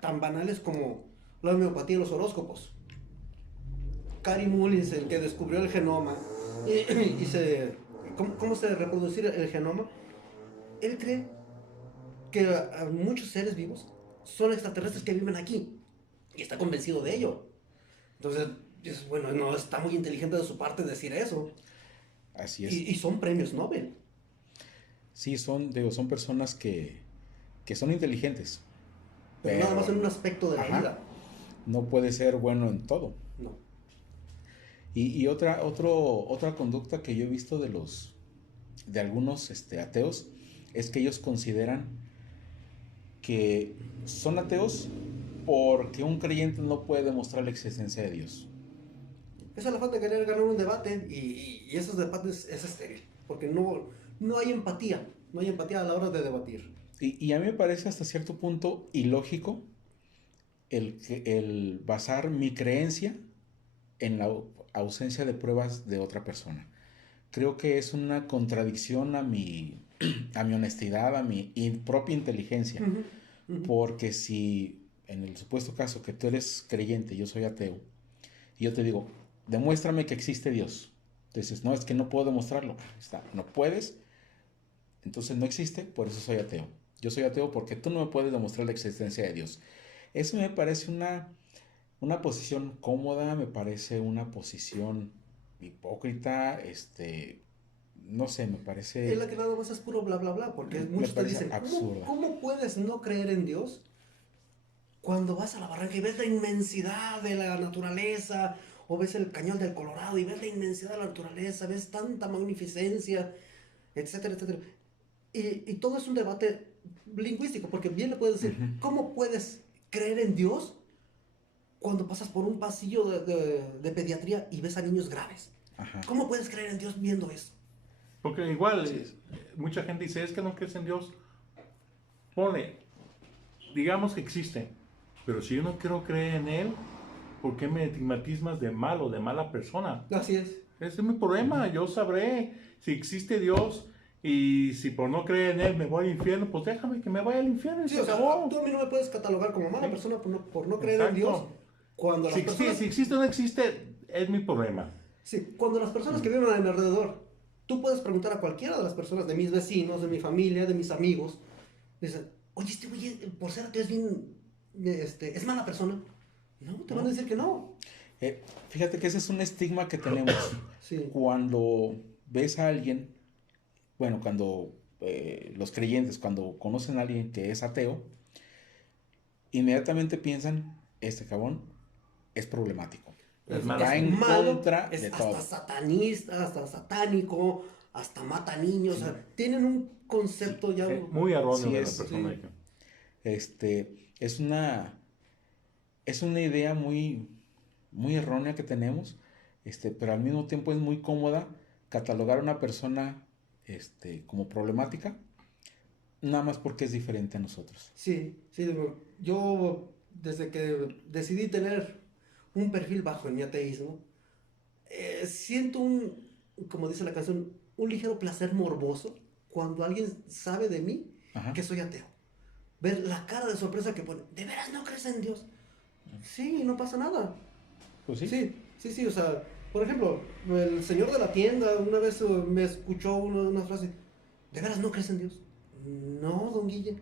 tan banales como la homeopatía y los horóscopos. Kary Mullis, el que descubrió el genoma cómo se reproducir el genoma, él cree que muchos seres vivos son extraterrestres que viven aquí y está convencido de ello. Entonces, bueno, no está muy inteligente de su parte decir eso. Así es. Y son premios Nobel. Sí, son personas que son inteligentes. Pero nada más en un aspecto de la vida. No puede ser bueno en todo. No. Y otra conducta que yo he visto de algunos ateos es que ellos consideran que son ateos porque un creyente no puede demostrar la existencia de Dios. Esa es la falta de querer ganar un debate y esos debates es estéril, porque no hay empatía, no hay empatía a la hora de debatir. Y a mí me parece hasta cierto punto ilógico el basar mi creencia en la ausencia de pruebas de otra persona. Creo que es una contradicción a mi honestidad, a mi propia inteligencia. Porque si en el supuesto caso que tú eres creyente y yo soy ateo, y yo te digo, demuéstrame que existe Dios. Entonces, no, es que no puedo demostrarlo. No puedes, entonces no existe, por eso soy ateo. Yo soy ateo porque tú no me puedes demostrar la existencia de Dios. Eso me parece una posición cómoda, me parece una posición hipócrita, no sé, me parece... Es la que nada más es puro bla bla bla, porque muchos te dicen, ¿cómo puedes no creer en Dios cuando vas a la barranca y ves la inmensidad de la naturaleza, o ves el cañón del Colorado y ves la inmensidad de la naturaleza, ves tanta magnificencia, etcétera, etcétera? Y todo es un debate lingüístico, porque bien le puedes decir, ¿cómo puedes creer en Dios cuando pasas por un pasillo de pediatría y ves a niños graves? ¿Cómo puedes creer en Dios viendo eso? Porque igual, mucha gente dice, es que no crees en Dios. Ponle, digamos que existe, pero si yo no quiero creer en Él, ¿por qué me estigmatizas de malo, de mala persona? Así es. Ese es mi problema. Yo sabré si existe Dios y si por no creer en Él me voy al infierno, pues déjame que me vaya al infierno y Sí, se o sea, acabó. tú a mí no me puedes catalogar como mala persona por no creer en Dios. Cuando las personas... Si existe o no existe, es mi problema. Sí, cuando las personas que viven a mi alrededor, tú puedes preguntar a cualquiera de las personas, de mis vecinos, de mi familia, de mis amigos, dicen, oye, este güey, por ser ateo es bien, es mala persona. No, te van a decir que no. Fíjate que ese es un estigma que tenemos. Sí. Cuando ves a alguien, bueno, cuando los creyentes, cuando conocen a alguien que es ateo, inmediatamente piensan, este cabrón es problemático. Va en contra de todo. Hasta satanista, hasta satánico, hasta mata niños. Sí. O sea, tienen un concepto ya... muy erróneo de la persona. Sí. Es una idea muy, muy errónea que tenemos, pero al mismo tiempo es muy cómoda catalogar a una persona como problemática, nada más porque es diferente a nosotros. Sí, yo desde que decidí tener un perfil bajo en mi ateísmo, siento como dice la canción, un ligero placer morboso cuando alguien sabe de mí que soy ateo. Ver la cara de sorpresa que pone, ¿de veras no crees en Dios? Sí, no pasa nada. Pues sí. Sí, o sea, por ejemplo, el señor de la tienda una vez me escuchó una frase, ¿de veras no crees en Dios? No, don Guille.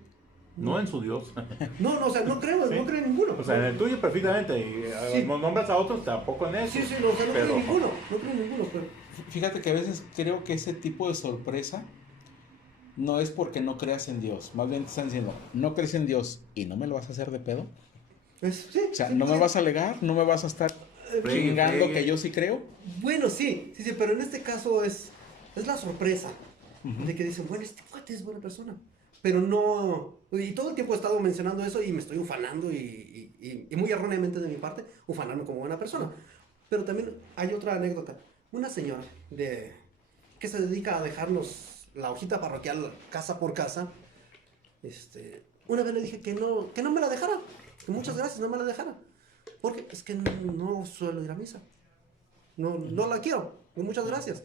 No en su Dios. No, o sea, no creo, ¿sí? No creo en ninguno. O sea, en el tuyo perfectamente, y sí. Nombras a otros tampoco en eso. Sí, no, o sea, no creo en ninguno, pero... Fíjate que a veces creo que ese tipo de sorpresa no es porque no creas en Dios, más bien te están diciendo, no crees en Dios y no me lo vas a hacer de pedo. Sí, o sea, no me vas a alegar, no me vas a estar chingando que yo sí creo. Bueno, sí, pero en este caso es la sorpresa de que dicen, bueno, este cuate es buena persona. Pero no, y todo el tiempo he estado mencionando eso y me estoy ufanando y muy erróneamente de mi parte, ufanarme como buena persona. Pero también hay otra anécdota. Una señora que se dedica a dejar los la hojita parroquial casa por casa, una vez le dije que no me la dejara, que muchas gracias, no me la dejara, porque es que no suelo ir a misa, no la quiero, muchas gracias.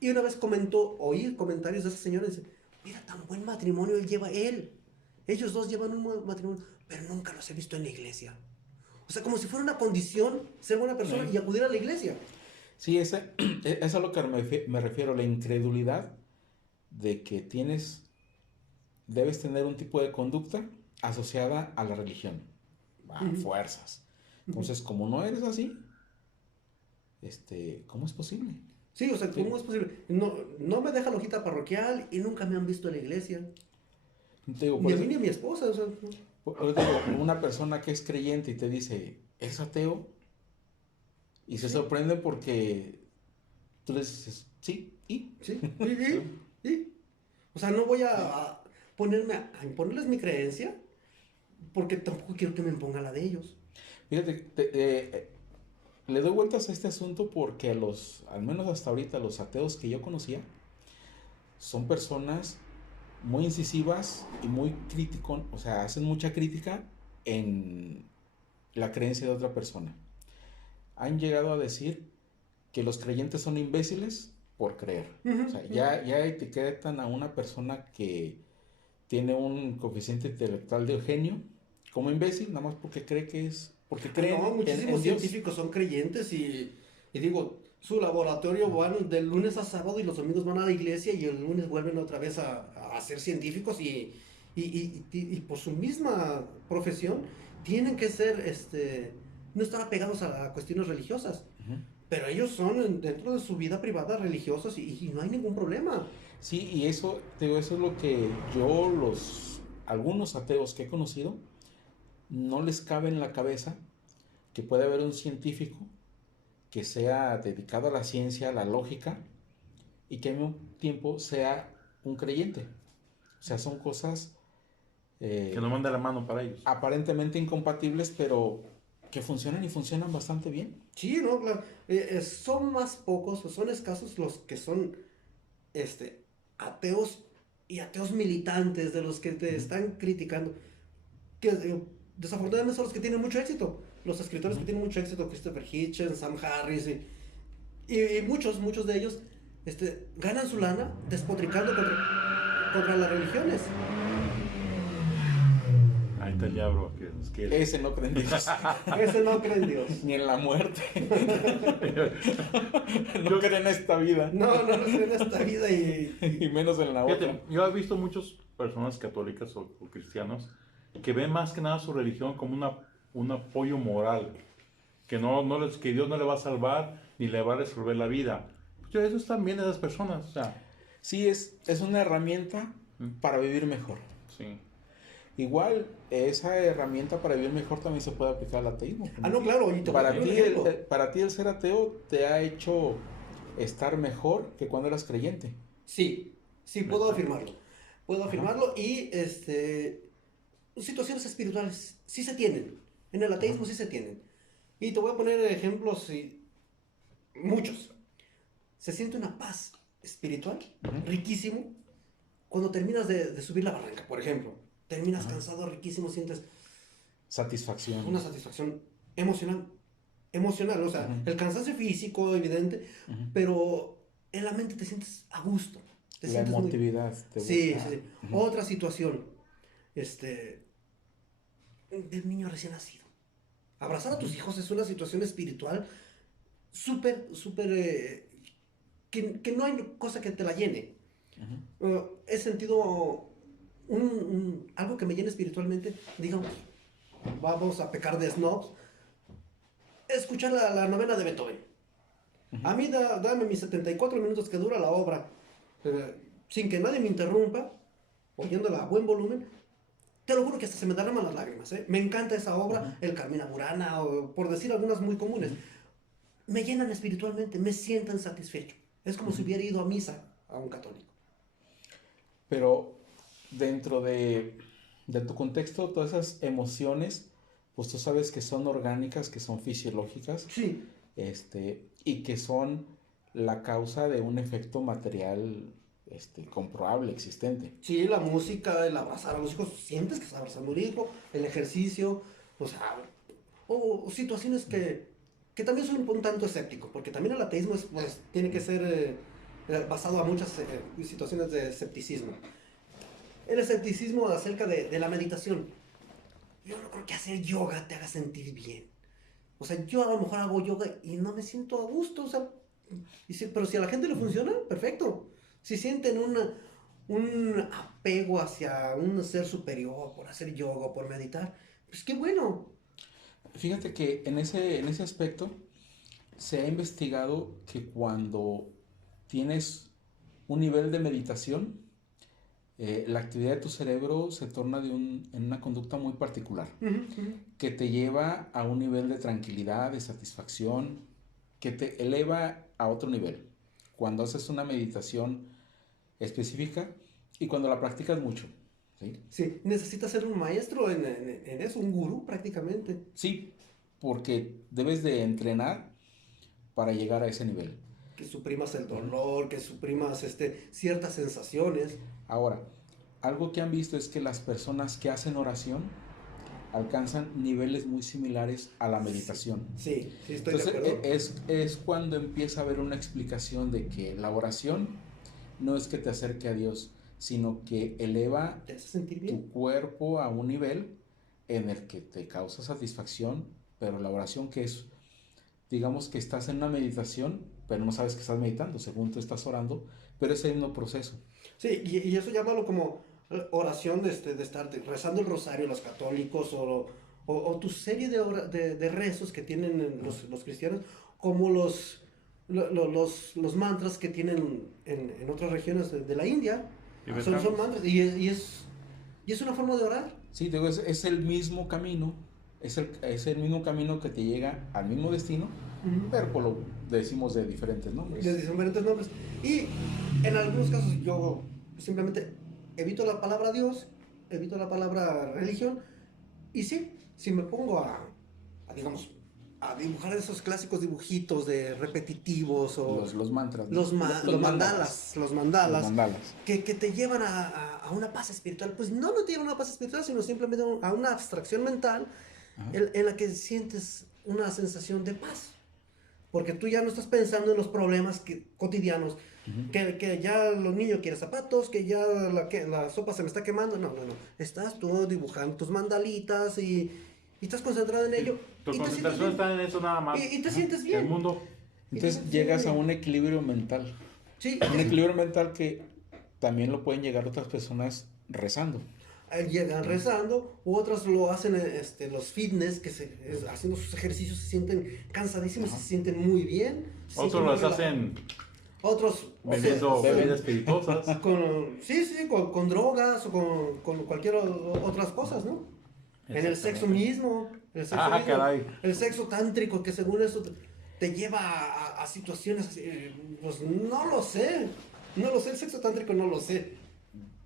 Y una vez oí comentarios de esa señora y dice, mira, tan buen matrimonio lleva él, ellos dos llevan un buen matrimonio, pero nunca los he visto en la iglesia. O sea, como si fuera una condición ser buena persona y acudir a la iglesia. Sí, es a lo que me refiero, la incredulidad de que debes tener un tipo de conducta asociada a la religión, a fuerzas. Entonces, como no eres así, ¿cómo es posible? Sí, o sea, ¿cómo es posible? No me deja la hojita parroquial y nunca me han visto en la iglesia. Digo, Ni a mí ni a mi esposa, o sea. Digo, una persona que es creyente y te dice, ¿es ateo? Y se sorprende porque tú le dices, sí, ¿y? Sí, ¿y? O sea, no voy a ponerme a imponerles mi creencia porque tampoco quiero que me imponga la de ellos. Fíjate, le doy vueltas a este asunto porque al menos hasta ahorita, los ateos que yo conocía son personas muy incisivas y muy críticos, o sea, hacen mucha crítica en la creencia de otra persona. Han llegado a decir que los creyentes son imbéciles por creer. O sea, ya etiquetan a una persona que tiene un coeficiente intelectual de genio como imbécil, nada más porque cree que es... Porque creen muchísimos en Dios. científicos son creyentes y digo, su laboratorio van de lunes a sábado y los domingos van a la iglesia y el lunes vuelven otra vez a ser científicos y por su misma profesión tienen que ser, no estar apegados a cuestiones religiosas. Pero ellos son dentro de su vida privada religiosos y no hay ningún problema. Sí, y eso es lo que algunos ateos que he conocido, no les cabe en la cabeza que puede haber un científico que sea dedicado a la ciencia, a la lógica, y que al mismo tiempo sea un creyente. O sea, son cosas... que no manda la mano para ellos. Aparentemente incompatibles, pero que funcionan y funcionan bastante bien. Sí, no, claro. Son más pocos, son escasos los que son ateos y ateos militantes de los que te están criticando. Que desafortunadamente son los que tienen mucho éxito. Los escritores que tienen mucho éxito, Christopher Hitchens, Sam Harris y muchos de ellos ganan su lana despotricando contra las religiones. Ahí está el diablo que nos quiere. Ese no cree en Dios. Ese no cree en Dios. Ni en la muerte. No cree en esta vida. No cree en esta vida y menos en la Fíjate, otra. yo he visto muchas personas católicas o cristianos que ven más que nada su religión como un apoyo moral, que que Dios no le va a salvar ni le va a resolver la vida. Pues eso están bien esas personas, o sea. Sí, es una herramienta para vivir mejor. Sí. Igual, esa herramienta para vivir mejor también se puede aplicar al ateísmo. No, claro. Y para ti el ser ateo te ha hecho estar mejor que cuando eras creyente. Sí, puedo afirmarlo. Puedo afirmarlo y situaciones espirituales sí se tienen. En el ateísmo sí se tienen. Y te voy a poner ejemplos, muchos. Se siente una paz espiritual riquísimo cuando terminas de subir la barranca, por ejemplo. Terminas cansado, riquísimo, sientes satisfacción. una satisfacción emocional, o sea, el cansancio físico, evidente, pero en la mente te sientes a gusto. La emotividad. Sí. Otra situación, del niño recién nacido. Abrazar a tus hijos es una situación espiritual súper, que no hay cosa que te la llene. He sentido algo que me llena espiritualmente, digamos, vamos a pecar de snobs, escuchar la novena de Beethoven. A mí dame mis 74 minutos que dura la obra, sin que nadie me interrumpa, oyéndola a buen volumen. Te lo juro que hasta se me derraman las lágrimas, ¿eh? Me encanta esa obra, el Carmina Burana, o por decir algunas muy comunes. Me llenan espiritualmente, me sientan satisfecho. Es como si hubiera ido a misa a un católico. Pero dentro de tu contexto, todas esas emociones, pues tú sabes que son orgánicas, que son fisiológicas. Sí. Y que son la causa de un efecto material comprobable, existente. Sí, la música, el abrazar a los hijos, sientes que estás abrazando a un hijo, el ejercicio, o sea, o situaciones que también son un tanto escépticos, porque también el ateísmo pues, tiene que ser basado a muchas situaciones de escepticismo. El escepticismo acerca de la meditación. Yo no creo que hacer yoga te haga sentir bien. O sea, yo a lo mejor hago yoga y no me siento a gusto, o sea, pero si a la gente le funciona, perfecto. Si sienten un apego hacia un ser superior por hacer yoga, por meditar, pues qué bueno. Fíjate que en ese aspecto se ha investigado que cuando tienes un nivel de meditación, la actividad de tu cerebro se torna en una conducta muy particular, que te lleva a un nivel de tranquilidad, de satisfacción, que te eleva a otro nivel. Cuando haces una meditación específica y cuando la practicas mucho, ¿sí? Sí, necesitas ser un maestro en eso, un gurú prácticamente. Sí, porque debes de entrenar para llegar a ese nivel. Que suprimas el dolor, que suprimas ciertas sensaciones. Ahora, algo que han visto es que las personas que hacen oración alcanzan niveles muy similares a la meditación. Sí, sí estoy Entonces, de acuerdo. es cuando empieza a haber una explicación de que la oración no es que te acerque a Dios, sino que eleva ¿Te hace sentir bien? tu cuerpo a un nivel en el que te causa satisfacción, pero la oración que es, digamos que estás en una meditación, pero no sabes que estás meditando, según tú estás orando, pero es el mismo proceso. Sí, y eso llámalo como oración de estar rezando el rosario los católicos o tu serie de rezos que tienen los cristianos, como los mantras que tienen en otras regiones de la India. Son mantras y es una forma de orar. Sí, digo, es el mismo camino, es el mismo camino que te llega al mismo destino, pero pues lo decimos de diferentes nombres. De diferentes nombres. Y en algunos casos yo simplemente evito la palabra Dios, evito la palabra religión, y sí, si me pongo digamos, a dibujar esos clásicos dibujitos de repetitivos o Los mantras, ¿no? los mandalas, Los mandalas. que te llevan a una paz espiritual, pues no te llevan a una paz espiritual, sino simplemente a una abstracción mental en la que sientes una sensación de paz. Porque tú ya no estás pensando en los problemas cotidianos, que ya los niños quieren zapatos, que ya la sopa se me está quemando. No. Estás tú dibujando tus mandalitas y estás concentrado en ello. Tu y concentración está en eso nada más. Y te sientes bien. El mundo. Entonces llegas a un equilibrio mental. Sí, Un equilibrio mental que también lo pueden llegar otras personas rezando. llegan rezando, u otros lo hacen los fitness, haciendo sus ejercicios se sienten cansadísimos, se sienten muy bien. Otros los hacen Otros bebiendo bebidas espirituosas. Con drogas o con cualquier otras cosas, ¿no? En el sexo mismo. Caray. El sexo tántrico, que según eso te lleva a situaciones, pues no lo sé. No lo sé, el sexo tántrico no lo sé.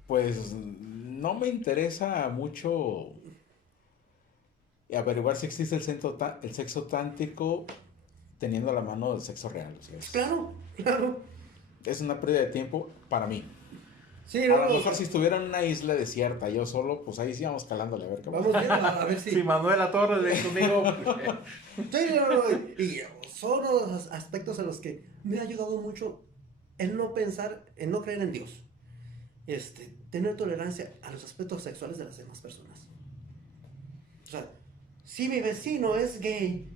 Pues no me interesa mucho averiguar si existe el sexo tántrico teniendo a la mano el sexo real. O sea, Claro. es una pérdida de tiempo para mí. Sí, A lo mejor si estuviera en una isla desierta yo solo, pues ahí sí vamos calándole a ver qué Vamos viendo, a ver si... Si Manuela Torres ven conmigo. Y son los aspectos en los que me ha ayudado mucho el no pensar, el no creer en Dios. Tener tolerancia a los aspectos sexuales de las demás personas. O sea, si mi vecino es gay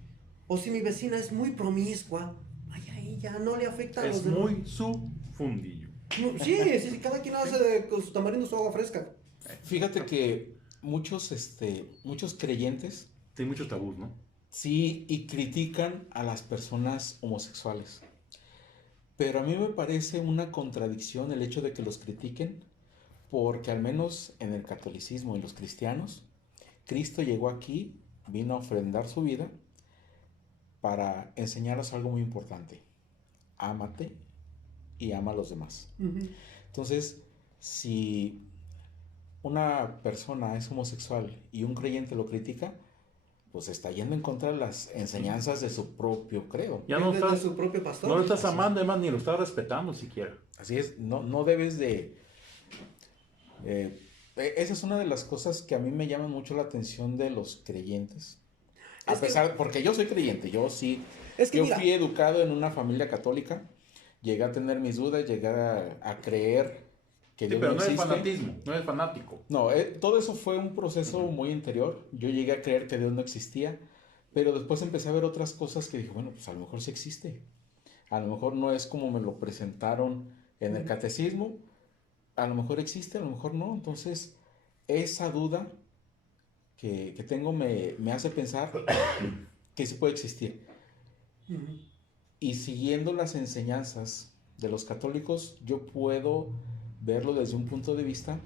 o si mi vecina es muy promiscua, ahí ya no le afecta a los Es demás. muy su fundillo. Sí, cada quien hace con su tamarindo su agua fresca. Fíjate que muchos creyentes Tiene muchos tabús, ¿no? sí y critican a las personas homosexuales. Pero a mí me parece una contradicción el hecho de que los critiquen, porque al menos en el catolicismo y los cristianos, Cristo llegó aquí, vino a ofrendar su vida para enseñarnos algo muy importante. Ámate y ama a los demás. Entonces, si una persona es homosexual y un creyente lo critica, pues está yendo en contra de las enseñanzas de su propio credo. Ya no de estás, su propio pastor. no lo estás amando, además, ni lo estás respetando siquiera. Así es, no debes de... esa es una de las cosas que a mí me llaman mucho la atención de los creyentes. A Es que- pesar, porque yo soy creyente, yo sí, Es que yo mira, fui educado en una familia católica, llegué a tener mis dudas, llegué a creer que Sí, Dios pero no no es existe. fanatismo, no es fanático. No, todo eso fue un proceso muy interior. Yo llegué a creer que Dios no existía, pero después empecé a ver otras cosas que dije, bueno, pues a lo mejor sí existe. A lo mejor no es como me lo presentaron en el catecismo, a lo mejor existe, a lo mejor no. Entonces, esa duda que tengo me hace pensar que sí puede existir. ujú, Y siguiendo las enseñanzas de los católicos, yo puedo verlo desde un punto de vista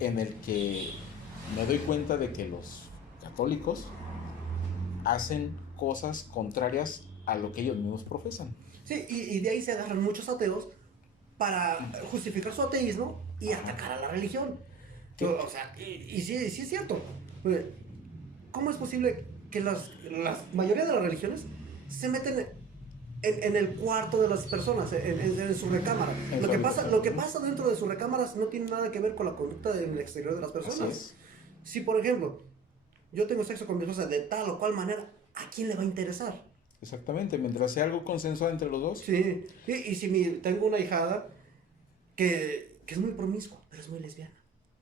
en el que me doy cuenta de que los católicos hacen cosas contrarias a lo que ellos mismos profesan. sí, y de ahí se agarran muchos ateos para justificar su ateísmo y atacar a la religión. Sí. O sea, y sí es cierto. ¿Cómo es posible que la mayoría de las religiones se meten en el cuarto de las personas, en su recámara? En Lo su que pasa, habitación. lo que pasa dentro de sus recámaras no tiene nada que ver con la conducta en el exterior de las Así personas. es. Si, por ejemplo, yo tengo sexo con mi esposa de tal o cual manera, ¿a quién le va a interesar? Exactamente, mientras sea algo consensuado entre los dos. Sí, y si tengo una hijada que es muy promiscua, pero es muy lesbiana.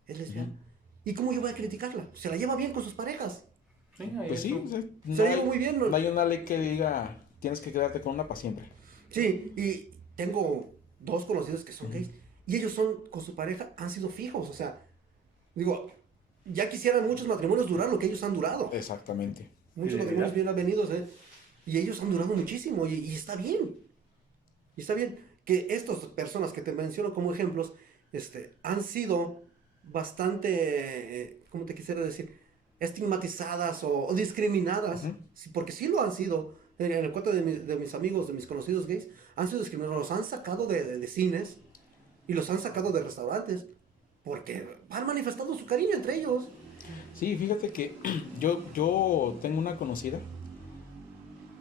Es lesbiana. Ujú. ¿Y cómo yo voy a criticarla? Se la lleva bien con sus parejas. Sí, ahí Pues sí, es. o sea, Se lleva muy bien, ¿no? no hay una ley que diga tienes que quedarte con una para siempre. Sí, y tengo dos conocidos que son gays. Y ellos con su pareja han sido fijos. O sea, digo, ya quisieran muchos matrimonios durar lo que ellos han durado. Exactamente. Muchos Sí, matrimonios ¿verdad? bien avenidos, ¿eh? Y ellos han durado muchísimo y está bien. Y está bien que estas personas que te menciono como ejemplos han sido bastante, ¿cómo te quisiera decir? Estigmatizadas o discriminadas. Ujú. Sí, porque sí lo han sido. En el cuento de mis amigos, de mis conocidos gays, han sido discriminados. Los han sacado de cines y los han sacado de restaurantes porque han manifestado su cariño entre ellos. Sí, fíjate que yo tengo una conocida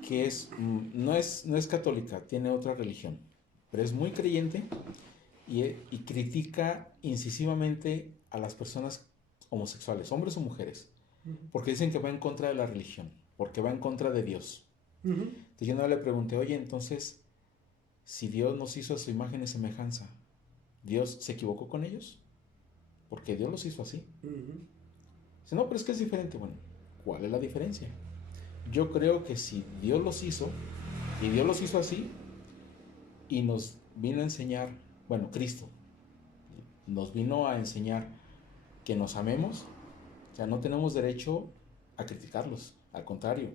que no es católica, tiene otra religión, pero es muy creyente y critica incisivamente a las personas homosexuales, hombres o mujeres, porque dicen que va en contra de la religión, porque va en contra de Dios. Ujú. Entonces yo no le pregunté, oye, entonces, si Dios nos hizo a su imagen y semejanza, ¿Dios se equivocó con ellos? Porque Dios los hizo así. Ujú. Dice, no, pero es que es diferente. Bueno, ¿cuál es la diferencia? Yo creo que si Dios los hizo, y Dios los hizo así, y nos vino a enseñar, bueno, Cristo, nos vino a enseñar que nos amemos, o sea, no tenemos derecho a criticarlos, al contrario,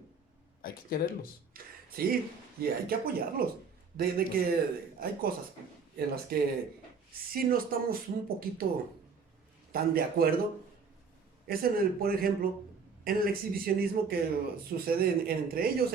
hay que quererlos. Sí, y hay que apoyarlos. De que hay cosas en las que sí no estamos un poquito tan de acuerdo. Es por ejemplo, en el exhibicionismo que sucede entre ellos,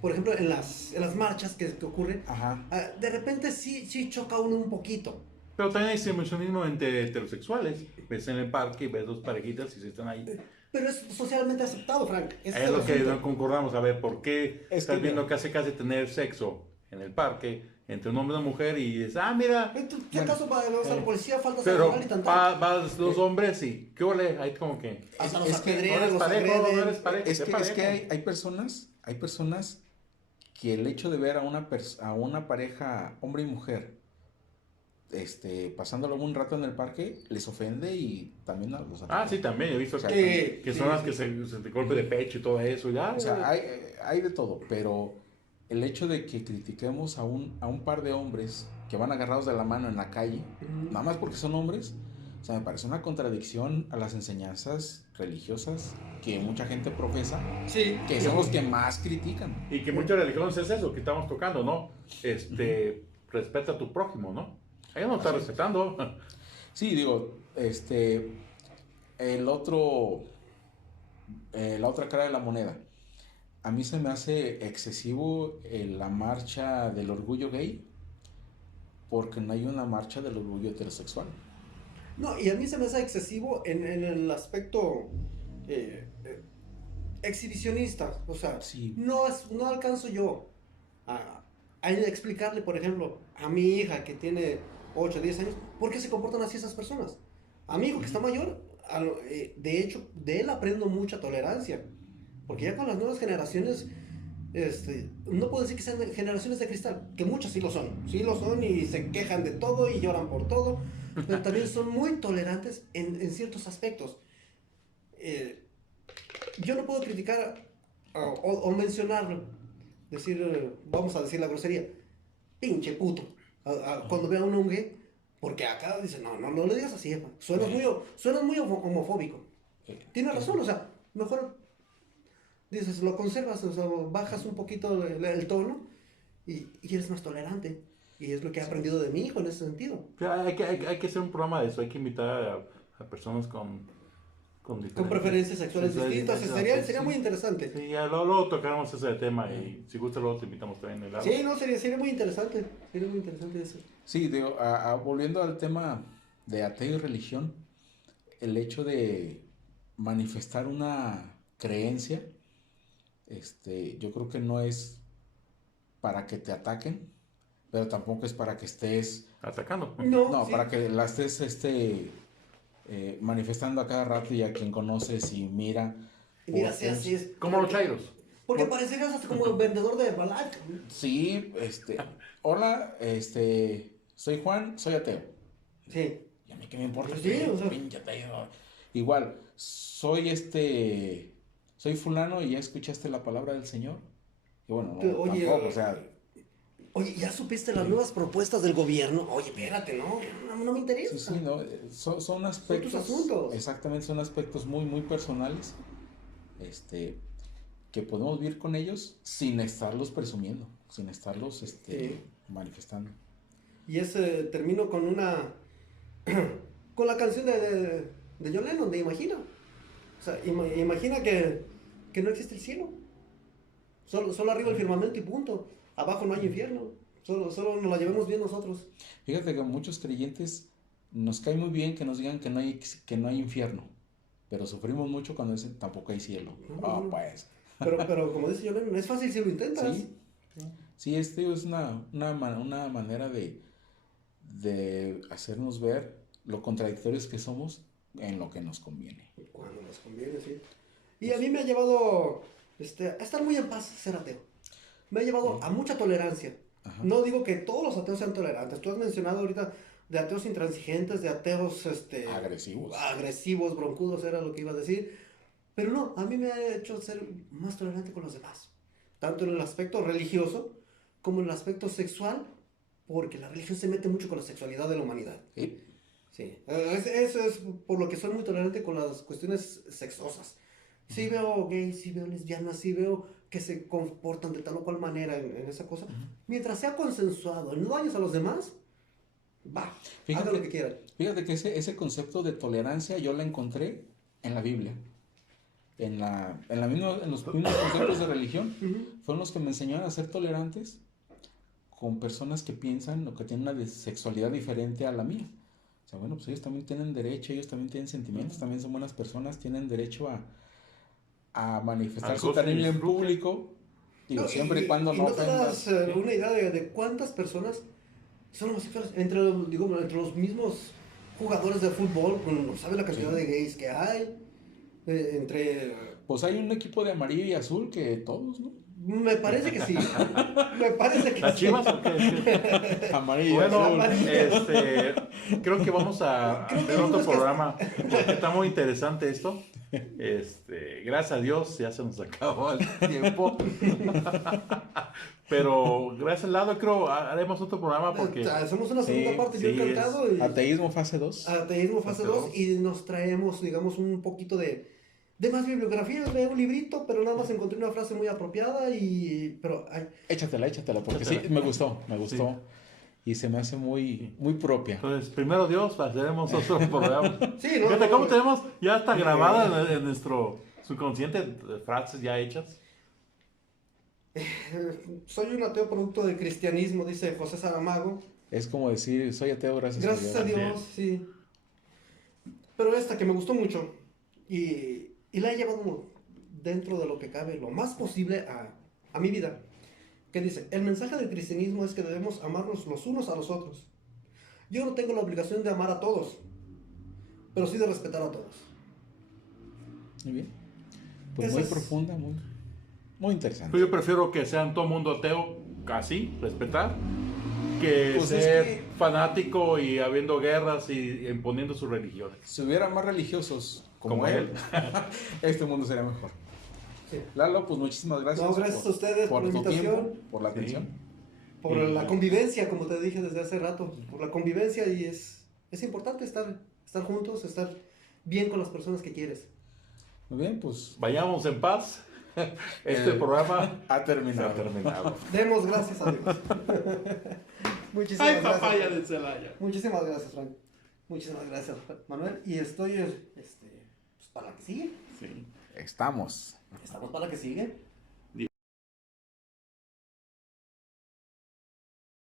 por ejemplo, en las marchas que ocurren. Ajá. De repente sí choca uno un poquito. Pero también hay exhibicionismo entre heterosexuales. Ves en el parque y ves dos parejitas y se están ahí. Pero es socialmente aceptado, Frank. Ese Es el lo que asunto. no concordamos. A ver, ¿por qué Es estás que viendo mira. casi tener sexo en el parque entre un hombre y una mujer y dices, ah, mira, ¿Qué acaso vas a la policía, falta pero sexual y tanta? vas dos hombres y qué ole, ahí como que Hasta es los que apedrean, no eres los parejo, no agreden. eres parejo. Es sé que parejo. hay personas que el hecho de ver a una pareja, hombre y mujer, pasándolo un rato en el parque, les ofende y también a los Ah, sí, también he visto O sea, que sí, son las sí. que se te golpe de pecho y todo eso. Y, O sea, hay de todo, pero el hecho de que critiquemos a un par de hombres que van agarrados de la mano en la calle, Ujú. nada más porque son hombres, o sea, me parece una contradicción a las enseñanzas religiosas que mucha gente profesa, Sí. que son los que más critican. y que muchas religiones es eso que estamos tocando, ¿no? Respeta a tu prójimo, ¿no? Ella no está Así es. respetando. Sí, digo, el otro, la otra cara de la moneda. A mí se me hace excesivo la marcha del orgullo gay porque no hay una marcha del orgullo heterosexual. No, y a mí se me hace excesivo en el aspecto exhibicionista. O sea, Sí. no alcanzo yo a explicarle, por ejemplo, a mi hija que tiene 8 o 10 años, por qué se comportan así esas personas. A mi hijo que está mayor, de hecho, de él aprendo mucha tolerancia. Porque ya con las nuevas generaciones, no puedo decir que sean generaciones de cristal, que muchas sí lo son y se quejan de todo y lloran por todo, pero también son muy tolerantes en ciertos aspectos. Yo no puedo criticar o mencionarlo, vamos a decir la grosería, pinche puto, cuando vea a un gay, porque acá dice, no le digas así, epa. Suenas muy homofóbico. Tienes razón, o sea, mejor dices, lo conservas, o sea, bajas un poquito el tono y eres más tolerante. Y es lo que he aprendido de mi hijo en ese sentido. Hay que hacer un programa de eso, hay que invitar a personas con Con diferentes preferencias sexuales distintas, sería muy interesante. Sí, ya luego tocaremos ese tema y si gusta luego te invitamos también el lado. Sí, no, sería muy interesante. Sería muy interesante eso. Sí, digo, volviendo al tema de ateo y religión, el hecho de manifestar una creencia, yo creo que no es para que te ataquen, pero tampoco es para que estés Atacando. No, sí. para que la estés manifestando a cada rato y a quien conoces y mira. Y mira, sí, así es. Como los chairos. Porque parecerías hasta como vendedor de Herbalife. Sí, hola, soy Juan, soy ateo. Sí. ¿Y a mí qué me importa? Sí, o sea. Pinche ateo. Igual, soy fulano y ya escuchaste la palabra del Señor. Y bueno, no, Oye, tampoco, o sea, Oye, ¿ya supiste las nuevas propuestas del gobierno? Oye, espérate, no me interesa. sí, no, son aspectos. Son tus asuntos. Exactamente, son aspectos muy, muy personales. Que podemos vivir con ellos sin estarlos presumiendo, sin estarlos Sí. manifestando. Y termino con con la canción de John Lennon, de Imagina. O sea, imagina que no existe el cielo. Solo arriba el firmamento y punto. Abajo no hay infierno. Solo nos la llevemos bien nosotros. Fíjate que a muchos creyentes nos cae muy bien que nos digan que no hay infierno, pero sufrimos mucho cuando dicen tampoco hay cielo. No. Pues. Pero como dice John Lennon, es fácil si lo intentas. Sí, es una manera de hacernos ver lo contradictorios que somos en lo que nos conviene. Cuando nos conviene, sí. Y a mí me ha llevado a estar muy en paz ser ateo. Me ha llevado a mucha tolerancia. Ajá. No digo que todos los ateos sean tolerantes. Tú has mencionado ahorita de ateos intransigentes, de ateos agresivos, broncudos, era lo que iba a decir. Pero no, a mí me ha hecho ser más tolerante con los demás. Tanto en el aspecto religioso como en el aspecto sexual, porque la religión se mete mucho con la sexualidad de la humanidad. ¿Sí? Sí, eso es por lo que soy muy tolerante con las cuestiones sexosas. Sí veo gays, sí veo lesbianas, sí veo que se comportan de tal o cual manera en esa cosa. Mientras sea consensuado, no dañes a los demás, hagan lo que quieran. Fíjate que ese concepto de tolerancia yo la encontré en la Biblia. En los mismos conceptos de religión fueron los que me enseñaron a ser tolerantes con personas que piensan o que tienen una sexualidad diferente a la mía. O sea, bueno, pues ellos también tienen derecho, ellos también tienen sentimientos, también son buenas personas, tienen derecho a manifestar su cariño en público. Digo, siempre y cuando no te das una idea de cuántas personas son homosexuales entre los mismos jugadores de fútbol. No sabes la cantidad de gays que hay. Pues hay un equipo de amarillo y azul que todos, ¿no? Me parece que sí. Me parece que ¿Las sí. Chivas o qué? Amarillo y Bueno, azul. creo que vamos a hacer otro programa porque está muy interesante esto. Gracias a Dios ya se nos acabó el tiempo. Pero gracias al lado creo haremos otro programa porque Hacemos una segunda parte, yo encantado. Ateísmo fase 2. Ateísmo fase 2 y nos traemos, digamos, un poquito de más bibliografía. Leí un librito, pero nada más encontré una frase muy apropiada Échatela, porque sí, me gustó. Sí. Y se me hace muy, muy propia. Entonces, primero Dios, haremos otro programa. Sí, Fíjate cómo tenemos ya está grabada en nuestro subconsciente frases ya hechas. Soy un ateo producto del cristianismo, dice José Saramago. Es como decir, soy ateo Gracias a Dios, sí. Pero esta que me gustó mucho y la he llevado dentro de lo que cabe, lo más posible a mi vida. Que dice, el mensaje del cristianismo es que debemos amarnos los unos a los otros. Yo no tengo la obligación de amar a todos, pero sí de respetar a todos. Muy bien. Pues Eso muy es- profunda, muy interesante. Pues yo prefiero que sean todo mundo ateo, así, respetar, que Pues es ser que- fanático y habiendo guerras y imponiendo sus religiones. Si hubiera más religiosos como, Como él, este mundo sería mejor. Sí. Lalo, pues muchísimas gracias. No, gracias a ustedes por la tu invitación. tiempo, por la Sí. atención. Por la convivencia, como te dije desde hace rato, por la convivencia y es importante estar juntos, estar bien con las personas que quieres. Muy bien, pues Vayamos en paz. Este programa ha se terminado. ha terminado. Demos gracias a Dios. Muchísimas Ay, gracias. papaya de Celaya. Muchísimas gracias, Frank. Muchísimas gracias, Manuel. Y estoy pues, para la que sigue. Sí. Estamos. Estamos para la que sigue.